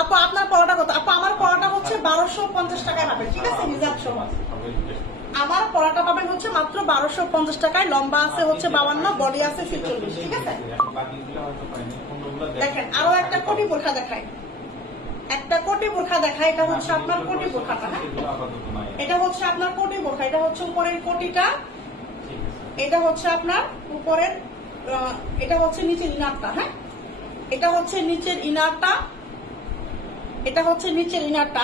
আপু আপনার পড়াটা কত? আপু আমার পড়াটা হচ্ছে 1250 টাকায় পাবেন, ঠিক আছে? হিজাব সহ আমার পড়াটা পাবেন হচ্ছে মাত্র 1250 টাকায়, লম্বা আছে হচ্ছে 52, বডি আছে 46, ঠিক আছে? দেখেন আরো একটা কোটি বোরখা দেখাই, একটা কোটি বোরখা দেখাই, এটা হচ্ছে আপনার কোটি বোরখাটা, হ্যাঁ এটা হচ্ছে আপনার কোটি বোরখা, এটা হচ্ছে উপরের কোটিটা, এটা হচ্ছে আপনার উপরের, এটা হচ্ছে নিচের ইনারটা, হ্যাঁ এটা হচ্ছে নিচের ইনারটা, এটা হচ্ছে নিচের ইনারটা।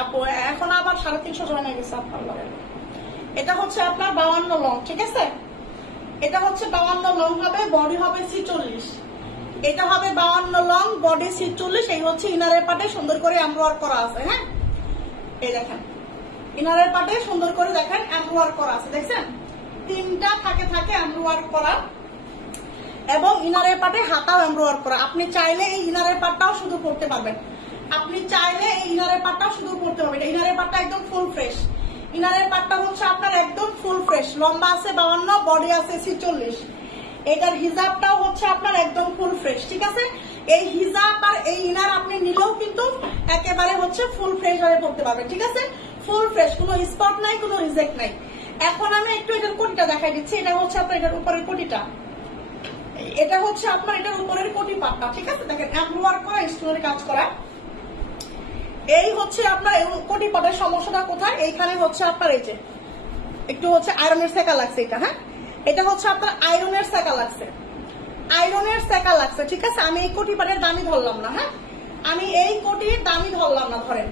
এখন আবার 350 জয়েন হয়ে গেছে আপনার, এটা হচ্ছে আপনার 52 লং, ঠিক আছে? এটা হচ্ছে 52 লং হবে, বডি হবে 46, এটা হবে 52 লং, বডি 46, এই হচ্ছে ইনারের পাটে সুন্দর করে এমব্রয়ডারি করা আছে, হ্যাঁ এই দেখেন ইনারের পাটে সুন্দর করে দেখেন এমব্রয়ডারি করা আছে, দেখছেন? 3টা থাকে এমব্রয়ডারি করা, এবং ইনারের পাটে হাতাও এমব্রয়ডারি করা। আপনি চাইলে এই ইনারের পাটটাও শুধু পরতে পারবেন, আপনি চাইলে এই ইনারের পাটটাও শুধু পরতে পারবেন। ইনারের পাটটা একদম ফুল ফ্রেশ, ইনারের পাটটা হচ্ছে আপনার একদম ফুল ফ্রেশ, লম্বা আছে 52, বডি আছে 46, এটার হিজাবটাও হচ্ছে আপনার একদম ফুল ফ্রেশ, ঠিক আছে? এই হিজাব আর এই ইনার আপনি নিলেও কিন্তু একেবারে হচ্ছে ফুল ফ্রেশ ভাবে পড়তে পারবেন, ঠিক আছে? ফুল ফ্রেশ, কোনো স্পট নাই, কোনো রিজেক্ট নাই। এখন আমি একটু এটার কোটিটা দেখাই দিচ্ছি, এটা হচ্ছে আপনার এটার উপরের কোটিটা, এটা হচ্ছে আপনার এটার উপরের কোটি পাটটা, ঠিক আছে? দেখেন এমব্রয়ডারি করা, স্টোনের কাজ করা, এই হচ্ছে আপনার কোটি পাটের সমস্যাটা কোথায়? এইখানে হচ্ছে আপনার এই যে একটু হচ্ছে আয়রনের সেকা লাগছে, এটা হ্যাঁ এটা হচ্ছে আপনার আয়রনের সেকা লাগছে, আয়রনের সেকা লাগছে, ঠিক আছে? আমি এই কোটি পাটের দামই ধরলাম না, হ্যাঁ আমি এই কোটির দামই ধরলাম না, ধরেন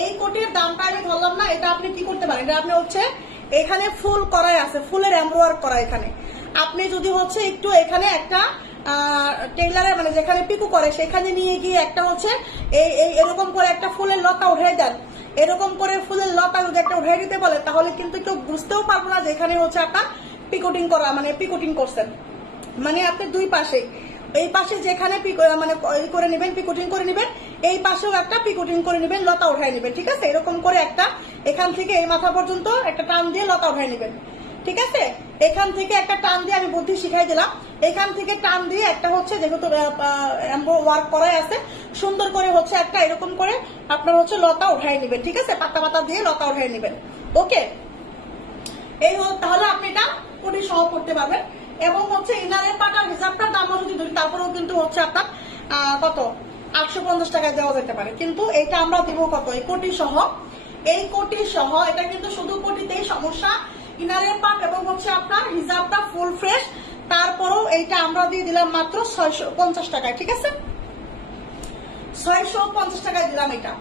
এই কোটির দামটা আমি ধরলাম না। এটা আপনি কি করতে পারেন, এটা আপনি হচ্ছে এখানে ফুল করাই আছে, ফুলের এমব্রয়ডারি করা, এখানে আপনি যদি হচ্ছে একটু এখানে একটা টেইলারের মানে যেখানে পিকু করে সেখানে নিয়ে গিয়ে একটা হচ্ছে এরকম করে একটা ফুলের লতা উঠে দেন, এরকম করে ফুলের লতা যদি একটা উঠে দিতে বলে, তাহলে কিন্তু কেউ বুঝতেও পারবো না যে এখানে হচ্ছে আপনার পিকোটিং করা, মানে পিকোটিং করছেন। মানে আপনি দুই পাশে, এই পাশে যেখানে মানে করে নেবেন, পিকোটিং করে নেবেন, এই পাশেও একটা পিকোটিং করে নেবেন, লতা উঠাই নেবেন, ঠিক আছে? এরকম করে একটা এখান থেকে এই মাথা পর্যন্ত একটা টান দিয়ে লতা উঠাই নেবেন, ঠিক আছে? এখান থেকে একটা টান দিয়ে, আমি বুদ্ধি শিখাই দিলাম, এখান থেকে টান দিয়ে একটা হচ্ছে যেহেতু ওয়ার্ক করাই আছে, সুন্দর করে হচ্ছে একটা এরকম করে আপনার হচ্ছে লতা উঠাই নেবেন, ঠিক আছে? পাতা পাতা দিয়ে লতা উঠাই নেবেন, ওকে? এই তাহলে আপনি এটা কোটি সহ করতে পারবেন। এবং হচ্ছে ইনারের পাটার হিসাবটার দামও যদি ধরি, তারপরেও কিন্তু হচ্ছে আপনার কত 850 টাকায় দেওয়া যেতে পারে, কিন্তু এটা আমরা দিব কত? এই কোটি সহ, এই কোটি সহ, এটা কিন্তু শুধু কোটিতেই সমস্যা, ইনারের পাট এবং হচ্ছে আপনার হিজাবটা ফুল ফ্রেশ, তারপরেও এইটা আমরা দিয়ে দিলাম মাত্র 650 টাকায়, ঠিক আছে? 650 টাকায় দিলাম, এটা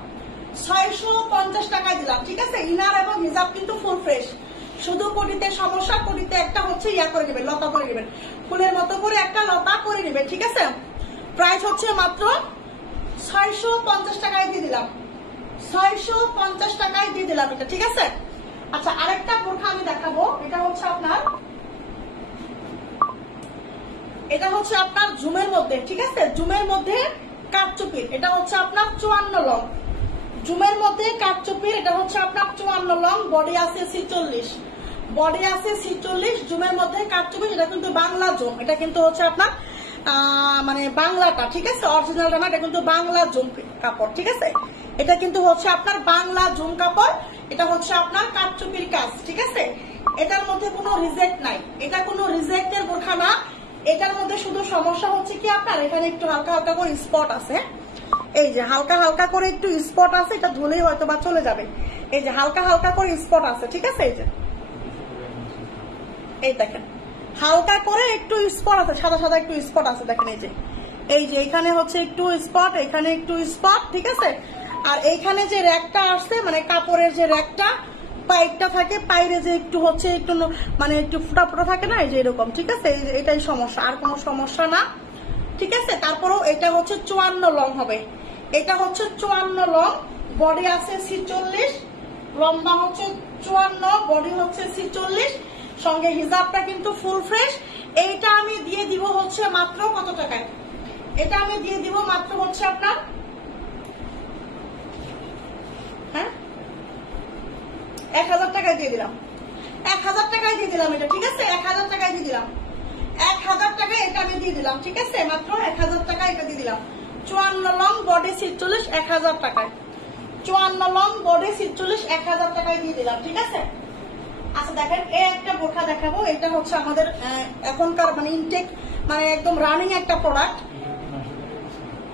650 টাকায় দিলাম, ঠিক আছে? ইনার এবং হিজাব কিন্তু ফুল ফ্রেশ, শুধু কোটিতে সমস্যা, কোটিতে একটা হচ্ছে ইয়া করে নেবেন, লতা করে নেবেন, ফুলের মতো করে একটা লতা করে নেবেন, ঠিক আছে? প্রাইস হচ্ছে মাত্র 650 টাকায় দিয়ে দিলাম, 650 টাকায় দিয়ে দিলাম এটা, ঠিক আছে? আচ্ছা আরেকটা বোরখা আমি দেখাবো, এটা হচ্ছে আপনার এটা হচ্ছে আপনার জুমের মধ্যে, ঠিক আছে, জুমের মধ্যে কাটচুপির, এটা হচ্ছে আপনার 54 লং, জুমের মধ্যে কাটচুপির, এটা হচ্ছে আপনার 54 লং, বডি আছে 46, বডি আছে 46, জুমের মধ্যে কাটচুপি। এটা কিন্তু বাংলা জুম, এটা কিন্তু হচ্ছে আপনার মানে বাংলাটা, ঠিক আছে, অরিজিনালটা না, এটা কিন্তু বাংলা জুম কাপড়, ঠিক আছে, এটা কিন্তু হচ্ছে আপনার বাংলা জুম কাপড়, এটা হচ্ছে আপনার কাটচুপির কাজ, ঠিক আছে। এটার মধ্যে কোনো রিজেক্ট নাই, এটা কোনো রিজেক্টের বোরখা না। এটার মধ্যে শুধু সমস্যা হচ্ছে কি আপনার এখানে একটু হালকা হালকা করে স্পট আছে, এই যে হালকা হালকা করে একটু স্পট আছে, এটা ধুলেই হয়তো বা চলে যাবে, এই যে হালকা হালকা করে স্পট আছে, ঠিক আছে, এই যে এই দেখেন হালকা করে একটু স্পট আছে, সাদা সাদা একটু স্পট আছে, দেখেন এই যে এখানে হচ্ছে একটু স্পট, এখানে একটু স্পট, ঠিক আছে। আর এইখানে যে র্যাকটা আসছে, মানে কাপড়ের যে র্যাকটা পাইপটা থাকে, পাইরে যে একটু হচ্ছে একটু মানে একটু ফুটা ফুটা থাকে না, এই যে এরকম, ঠিক আছে, এটাই সমস্যা, আর কোনো সমস্যা না, ঠিক আছে। তারপরেও এটা হচ্ছে 54 লং হবে, এটা হচ্ছে 54 লং, বডি আছে 46, লম্বা হচ্ছে 54, বডি হচ্ছে 46, সঙ্গে হিজাবটা কিন্তু ফুল ফ্রেশ। এইটা আমি দিয়ে দিব হচ্ছে মাত্র কত টাকায়? এটা আমি দিয়ে দিব মাত্র হচ্ছে আপনার 1000 টাকায় দিয়ে দিলাম, 1000 টাকায় দিয়ে দিলাম এটা, ঠিক আছে, 1000 টাকায় দিয়ে দিলাম, 1000 টাকায় এটা আমি দিয়ে দিলাম, ঠিক আছে, মাত্র 1000 টাকায় এটা দিয়ে দিলাম। 54 লং, বডি 46, 1000 টাকায়, 54 লং, বডি 46, 1000 টাকায় দিয়ে দিলাম, ঠিক আছে। আচ্ছা দেখেন, এই একটা বোরখা দেখাবো, এটা হচ্ছে আমাদের এখনকার মানে ইনটেক, মানে একদম রানিং একটা প্রোডাক্ট,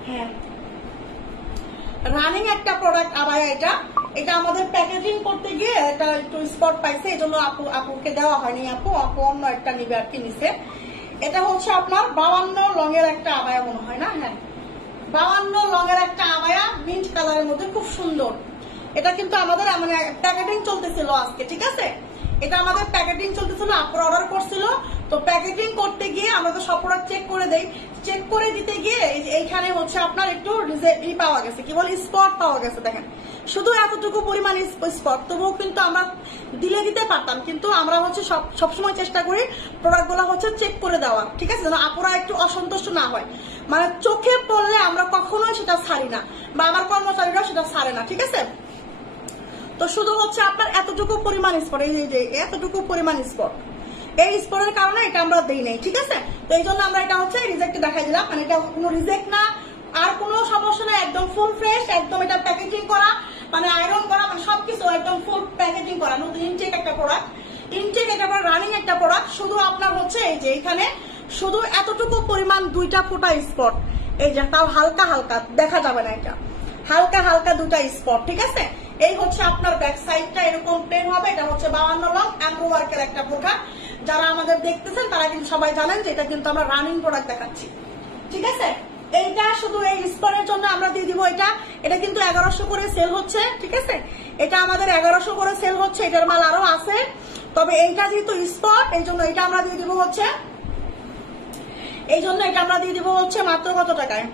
হ্যাঁ রানিং একটা প্রোডাক্ট আবায়া। এটা আমাদের প্যাকেজিং করতে গিয়ে এটা একটু স্পট পাইছে, এই জন্য আপুকে দেওয়া হয়নি, আপু অন্য একটা নিবে আর কি নিছে। এটা হচ্ছে আপনার 52 লঙের একটা আবায়া মনে হয় না, হ্যাঁ 52 লঙের একটা আবায়া, মিন্ট কালারের মধ্যে, খুব সুন্দর। এটা কিন্তু আমাদের মানে প্যাকেটিং চলতেছিল আজকে, ঠিক আছে, এটা আমাদের প্যাকেটিং চলতেছিল, আপুর অর্ডার করছিল, তো প্যাকেজিং করতে গিয়ে আমরা তো সব প্রোডাক্ট চেক করে দেই, চেক করে দিতে গিয়ে এইখানে হচ্ছে আপনার একটু পাওয়া গেছে, কি বলে স্পট পাওয়া গেছে, দেখেন শুধু এতটুকু পরিমাণ স্পট, তবুও কিন্তু আমরা দিতে পারতাম, কিন্তু আমরা হচ্ছে সবসময় চেষ্টা করি প্রোডাক্ট গুলো হচ্ছে চেক করে দেওয়া, ঠিক আছে, যেন আপুরা একটু অসন্তুষ্ট না হয়, মানে চোখে পড়লে আমরা কখনোই সেটা ছাড়ি না, বা আমার কর্মচারীরাও সেটা ছাড়ে না, ঠিক আছে। তো শুধু হচ্ছে আপনার এতটুকু পরিমাণ স্পট, এই যে এতটুকু পরিমাণ স্পট, এই স্পটের কারণে এটা আমরা দেই নাই, ঠিক আছে। তো এই জন্য আমরা এটা হচ্ছে রিজেক্টে দেখাই দিলাম, মানে এটা কোনো রিজেক্ট না, আর কোনো সমস্যা না, একদম ফুল ফ্রেশ, একদম এটা প্যাকেজিং করা, মানে আয়রন করা, মানে সবকিছু একদম ফুল প্যাকেজিং করা, নতুন ইনটেক একটা প্রোডাক্ট, ইনটেক এটা রানিং একটা প্রোডাক্ট। শুধু আপনার হচ্ছে এই যে এখানে শুধু এতটুকু পরিমাণ 2টা ফোঁটা স্পট, এই যে তাও হালকা হালকা দেখা যাবে না, এটা হালকা হালকা 2টা স্পট, ঠিক আছে। এই হচ্ছে আপনার ব্যাক সাইডটা এরকম প্লেন হবে, এটা হচ্ছে 52 লং এমব্রো ওয়ার্কের একটা বোরখা। যারা আমাদের দেখতেছেন তারা কিন্তু সবাই জানেন যে এটা কিন্তু আমরা রানিং প্রোডাক্ট দেখাচ্ছি, ঠিক আছে। এইটা শুধু এই স্পটের জন্য আমরা দিয়ে দিব, এটা কিন্তু 1100 করে সেল হচ্ছে, ঠিক আছে, এটা আমাদের 1100 করে সেল হচ্ছে, এটার মাল আরো আছে, তবে এইটা যেহেতু স্পট, এই জন্য এটা আমরা দিয়ে দিব হচ্ছে, মাত্র কত টাকায়?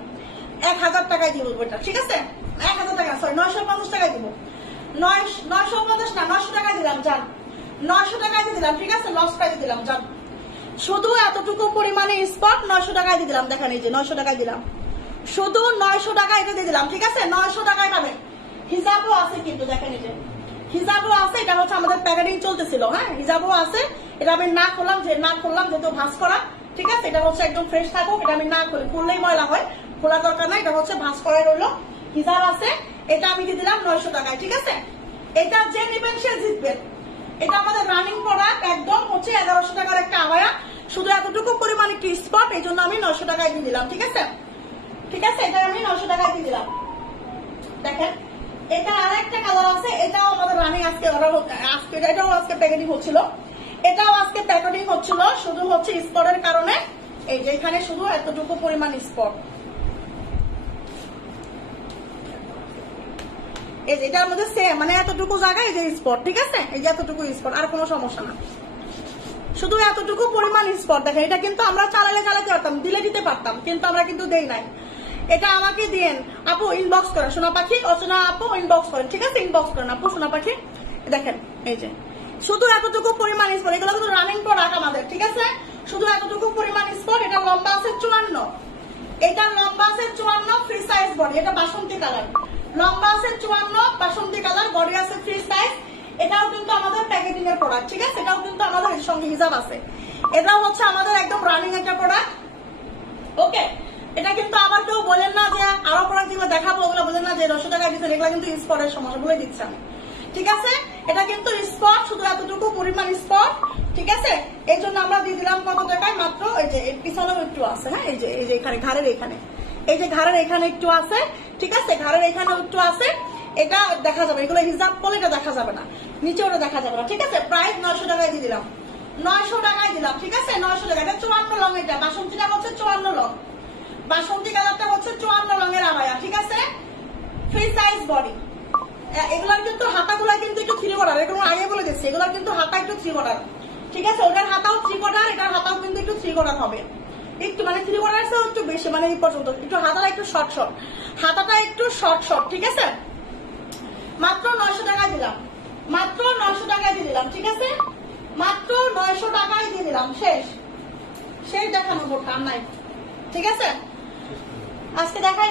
1000 টাকায় দিব এটা, ঠিক আছে, 1000 টাকা, সরি 950 টাকায় দিব, 950 না 900 টাকায় দিলাম, যান 900 টাকায় দিয়ে দিলাম, ঠিক আছে, লস প্রাইসে দিলাম, যান শুধু এতটুকু পরিমাণে স্পট 900 টাকায় দিয়ে দিলাম, দেখেন এই যে 900 টাকায় দিলাম, শুধু 900 টাকায় এটা দিয়ে দিলাম, ঠিক আছে, 900 টাকায় পাবেন। হিজাবও আছে কিন্তু, দেখেন এই যে হিজাবও আছে, এটা হচ্ছে আমাদের প্যাকেটিং চলতেছিল, হ্যাঁ হিজাবও আছে, এটা আমি না করলাম যেহেতু ভাঁজ করা, ঠিক আছে, এটা হচ্ছে একদম ফ্রেশ থাকুক, এটা আমি না করি, খুললেই ময়লা হয়, খোলা দরকার নাই, এটা হচ্ছে ভাঁজ করে রইলো, হিজাব আছে, এটা আমি দিয়ে দিলাম 900 টাকায়, ঠিক আছে। এটা যে নেবেন সে জিতবেন, এটা আমাদের রানিং প্রোডাক্ট, একদম হচ্ছে 1100 টাকার একটা আবায়া, শুধু এতটুকু পরিমাণ একটু স্পট, এই জন্য আমি 900 টাকায় দিয়ে দিলাম, ঠিক আছে, ঠিক আছে, এটা আমি 900 টাকায় দিয়ে দিলাম। দেখেন এটা আর একটা কালার আছে, এটাও আমাদের রানিং, এটাও আজকে প্যাকেটিং হচ্ছিল, শুধু হচ্ছে স্পটের কারণে, এই যে এখানে শুধু এতটুকু পরিমাণ স্পট, এই যে এটার মধ্যে সেম, মানে এতটুকু জায়গায় এই যে স্পট, ঠিক আছে, এই যে এতটুকু স্পট, আর কোনো সমস্যা না, শুধু এতটুকু পরিমাণ স্পট। দেখেন এটা কিন্তু আমরা চালাতে পারতাম, দিতে পারতাম, কিন্তু আমরা কিন্তু দেই নাই, এটা আমাকে দিয়েন আপু, ইনবক্স করেন সোনা পাখি, অচনা আপু ইনবক্স করেন, ঠিক আছে, ইনবক্স করেন আপু সোনা পাখি। দেখেন এই যে শুধু এতটুকু পরিমাণ স্পট, এগুলো কিন্তু রানিং প্রোডাক্ট আমাদের, ঠিক আছে, শুধু এতটুকু পরিমাণ স্পট। এটা লম্বা আছে 54, এটা লম্বা আছে 54, ফ্রি সাইজ বডি। এটা বাসন্তী কালার, লম্বা আছে 54, বাসন্তী কালার, বডি আছে ফ্রি সাইজ। এটাও কিন্তু আমাদের প্যাকেজিং এর প্রোডাক্ট, ঠিক আছে। এটাও কিন্তু আমাদের এর সঙ্গে হিসাব আছে। এটাও হচ্ছে আমাদের একদম রানিং একটা প্রোডাক্ট, ওকে। এটা কিন্তু আবার কেউ বলেন না যে আরো প্রোডাক্ট যেগুলো দেখাবো ওগুলো বলেন না যে 900 টাকা দিচ্ছেন, এগুলো কিন্তু স্পটের সমস্যা বলে দিচ্ছে আমি, ঠিক আছে। এটা কিন্তু স্পট, শুধু এতটুকু পরিমাণ স্পট, ঠিক আছে। এই জন্য আমরা দিয়ে দিলাম কত টাকায়, মাত্র এই যে পিছনেও একটু আছে, হ্যাঁ, এই যে এখানে ঘাড়ের এখানে, এই যে ঘাড়ের এখানে একটু আছে, ঠিক আছে, ঘাড়ের এখানেও একটু আছে। এটা দেখা যাবে, এগুলো হিসাব করলে এটা দেখা যাবে না, নিচে ওটা দেখা যাবে না, ঠিক আছে। প্রাইস 900 টাকায় দিয়ে দিলাম, 900 টাকায় দিলাম, ঠিক আছে। 900 টাকা। এটা 54 লং, এটা বাসন্তীটা হচ্ছে 54 লং, বাসন্তী কালারটা হচ্ছে 54 রঙের আবায়া, ঠিক আছে। Free size body. এগুলার কিন্তু হাতাগুলা কিন্তু একটু 3 কোয়ার্টার, এরকম আগে বলে দিচ্ছি, এগুলার কিন্তু হাতা একটু 3 কোয়ার্টার, ঠিক আছে। ওটার হাতাও 3 কোয়ার্টার, এটার হাতাও কিন্তু একটু 3 কোয়ার্টার হবে, একটু মানে 3 কোয়ার্টার চেয়ে একটু বেশি, মানে এই পর্যন্ত একটু হাতাটা একটু শর্ট শর্ট, হাতাটা একটু শর্ট শর্ট, ঠিক আছে। মাত্র 900 টাকায় দিলাম, মাত্র 900 টাকায় দিয়ে দিলাম, ঠিক আছে। মাত্র 900 টাকায় দিয়ে দিলাম, শেষ শেষ দেখানো বোরখা নাই, ঠিক আছে। আজকে দেখাই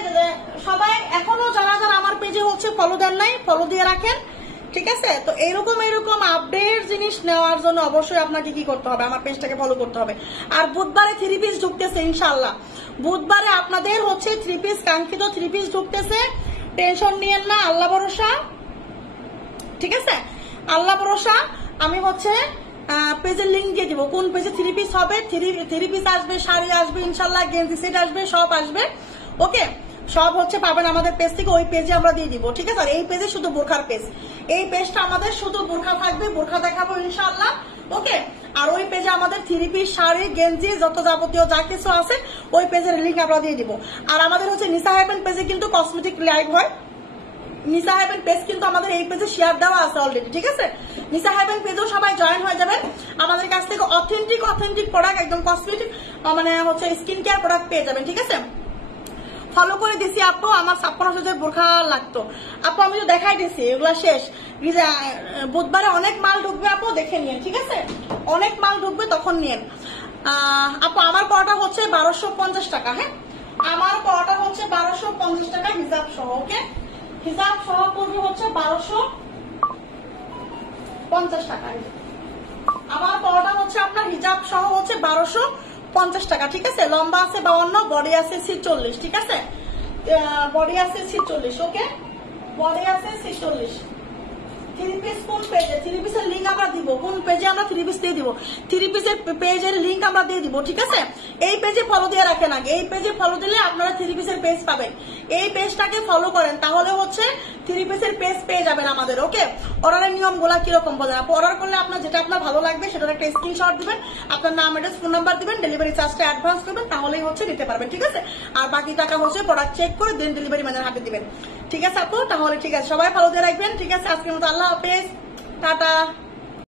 সবাই এখনো যারা যারা আমার পেজে হচ্ছে ফলো দেন নাই, ফলো দিয়ে রাখেন, ঠিক আছে। তো এরকম আপডেট জিনিস নেওয়ার জন্য অবশ্যই আপনাকে কি করতে হবে, আমার পেজটাকে ফলো করতে হবে। আর বুধবারে 3 পিস ঢুকতেছে ইনশাআল্লাহ, বুধবারে আপনাদের হচ্ছে 3 পিস, কাঙ্ক্ষিত 3 পিস ঢুকতেছে, টেনশন নিয়েন না, আল্লাহ ভরসা, ঠিক আছে, আল্লাহ ভরসা। আমি হচ্ছে পেজের লিঙ্ক দিয়ে দিব, কোন পেজে 3 পিস হবে, 3 পিস আসবে, শাড়ি আসবে ইনশাআল্লাহ, গেঞ্জি সেট আসবে, সব আসবে, ওকে। সব হচ্ছে পাবেন আমাদের পেজ থেকে, ওই পেজে আমরা দিয়ে দিব, ঠিক আছে। আর এই পেজে শুধু বোরখার পেজ, এই পেজটা আমাদের শুধু বোরখা থাকবে, বোরখা দেখাবো ইনশাআল্লাহ, ওকে। আর ওই পেজে আমাদের 3 পিস, শাড়ি, গেঞ্জি, যত যাবতীয় যা কিছু আছে ওই পেজের লিঙ্ক আমরা দিয়ে দিব। আর আমাদের হচ্ছে নিসা হেভেন পেজে কিন্তু কসমেটিক লাইভ হয়, নিসা হেভেন পেজ কিন্তু আমাদের এই পেজে শেয়ার দেওয়া আছে অলরেডি, ঠিক আছে। নিসা হেভেন পেজেও সবাই জয়েন হয়ে যাবেন, আমাদের কাছ থেকে অথেন্টিক প্রোডাক্ট, একদম কসমেটিক মানে হচ্ছে স্কিন কেয়ার প্রোডাক্ট পেয়ে যাবেন, ঠিক আছে। ফলো করে দিছি আপু, আমার 56,000 বোরখা লাগতো আপু, আমি তো দেখাই দিছি, এগুলা শেষ। বুধবারে অনেক মাল ঢুকবে আপু, দেখে নিন, ঠিক আছে, অনেক মাল ঢুকবে, তখন নিন আপু। আমার পড়াটা হচ্ছে 1250 টাকা, হ্যাঁ, আমার পড়াটা হচ্ছে 1250 টাকা হিসাব সহ, ওকে। হিসাব সহ পড়বে হচ্ছে 1250 টাকা। আমার পড়াটা হচ্ছে আপনার হিসাব সহ হচ্ছে 1250 টাকা, ঠিক আছে। লম্বা আছে 52, বডি আছে 46, ঠিক আছে, বডি আছে 46, ওকে, বডি আছে 46। 3 পিস কোন পেজে, 3 পিসের লিঙ্ক আমরা দিব, কোন পেজে আমরা 3 পিস দিয়ে দিব, 3 পিসের পেজের লিঙ্ক আমরা দিয়ে দিব, ঠিক আছে। এই পেজে ফলো দিয়ে রাখেন আগে, এই পেজে ফলো দিলে আপনারা 3 পিসের পেজ পাবেন, এই পেজটাকে ফলো করেন, তাহলে হচ্ছে 3 পিসের পেজ পেয়ে যাবেন আমাদের, ওকে। অর্ডারের নিয়ম গুলা কিরকম বলেন আপু, অর্ডার করলে আপনার যেটা আপনার ভালো লাগবে সেটার একটা স্ক্রিনশট দিবেন, আপনার নাম, অ্যাড্রেস, ফোন নাম্বার দিবেন, ডেলিভারি চার্জটা অ্যাডভান্স করবেন, তাহলেই হচ্ছে নিতে পারবেন, ঠিক আছে। আর বাকি টাকা হচ্ছে প্রোডাক্ট চেক করে দেন ডেলিভারি ম্যানের হাতে দিবেন, ঠিক আছে আপু। তাহলে ঠিক আছে, সবাই ভালো দিয়ে রাখবেন, ঠিক আছে। আজকের মতো আল্লাহ হাফেজ, টাটা।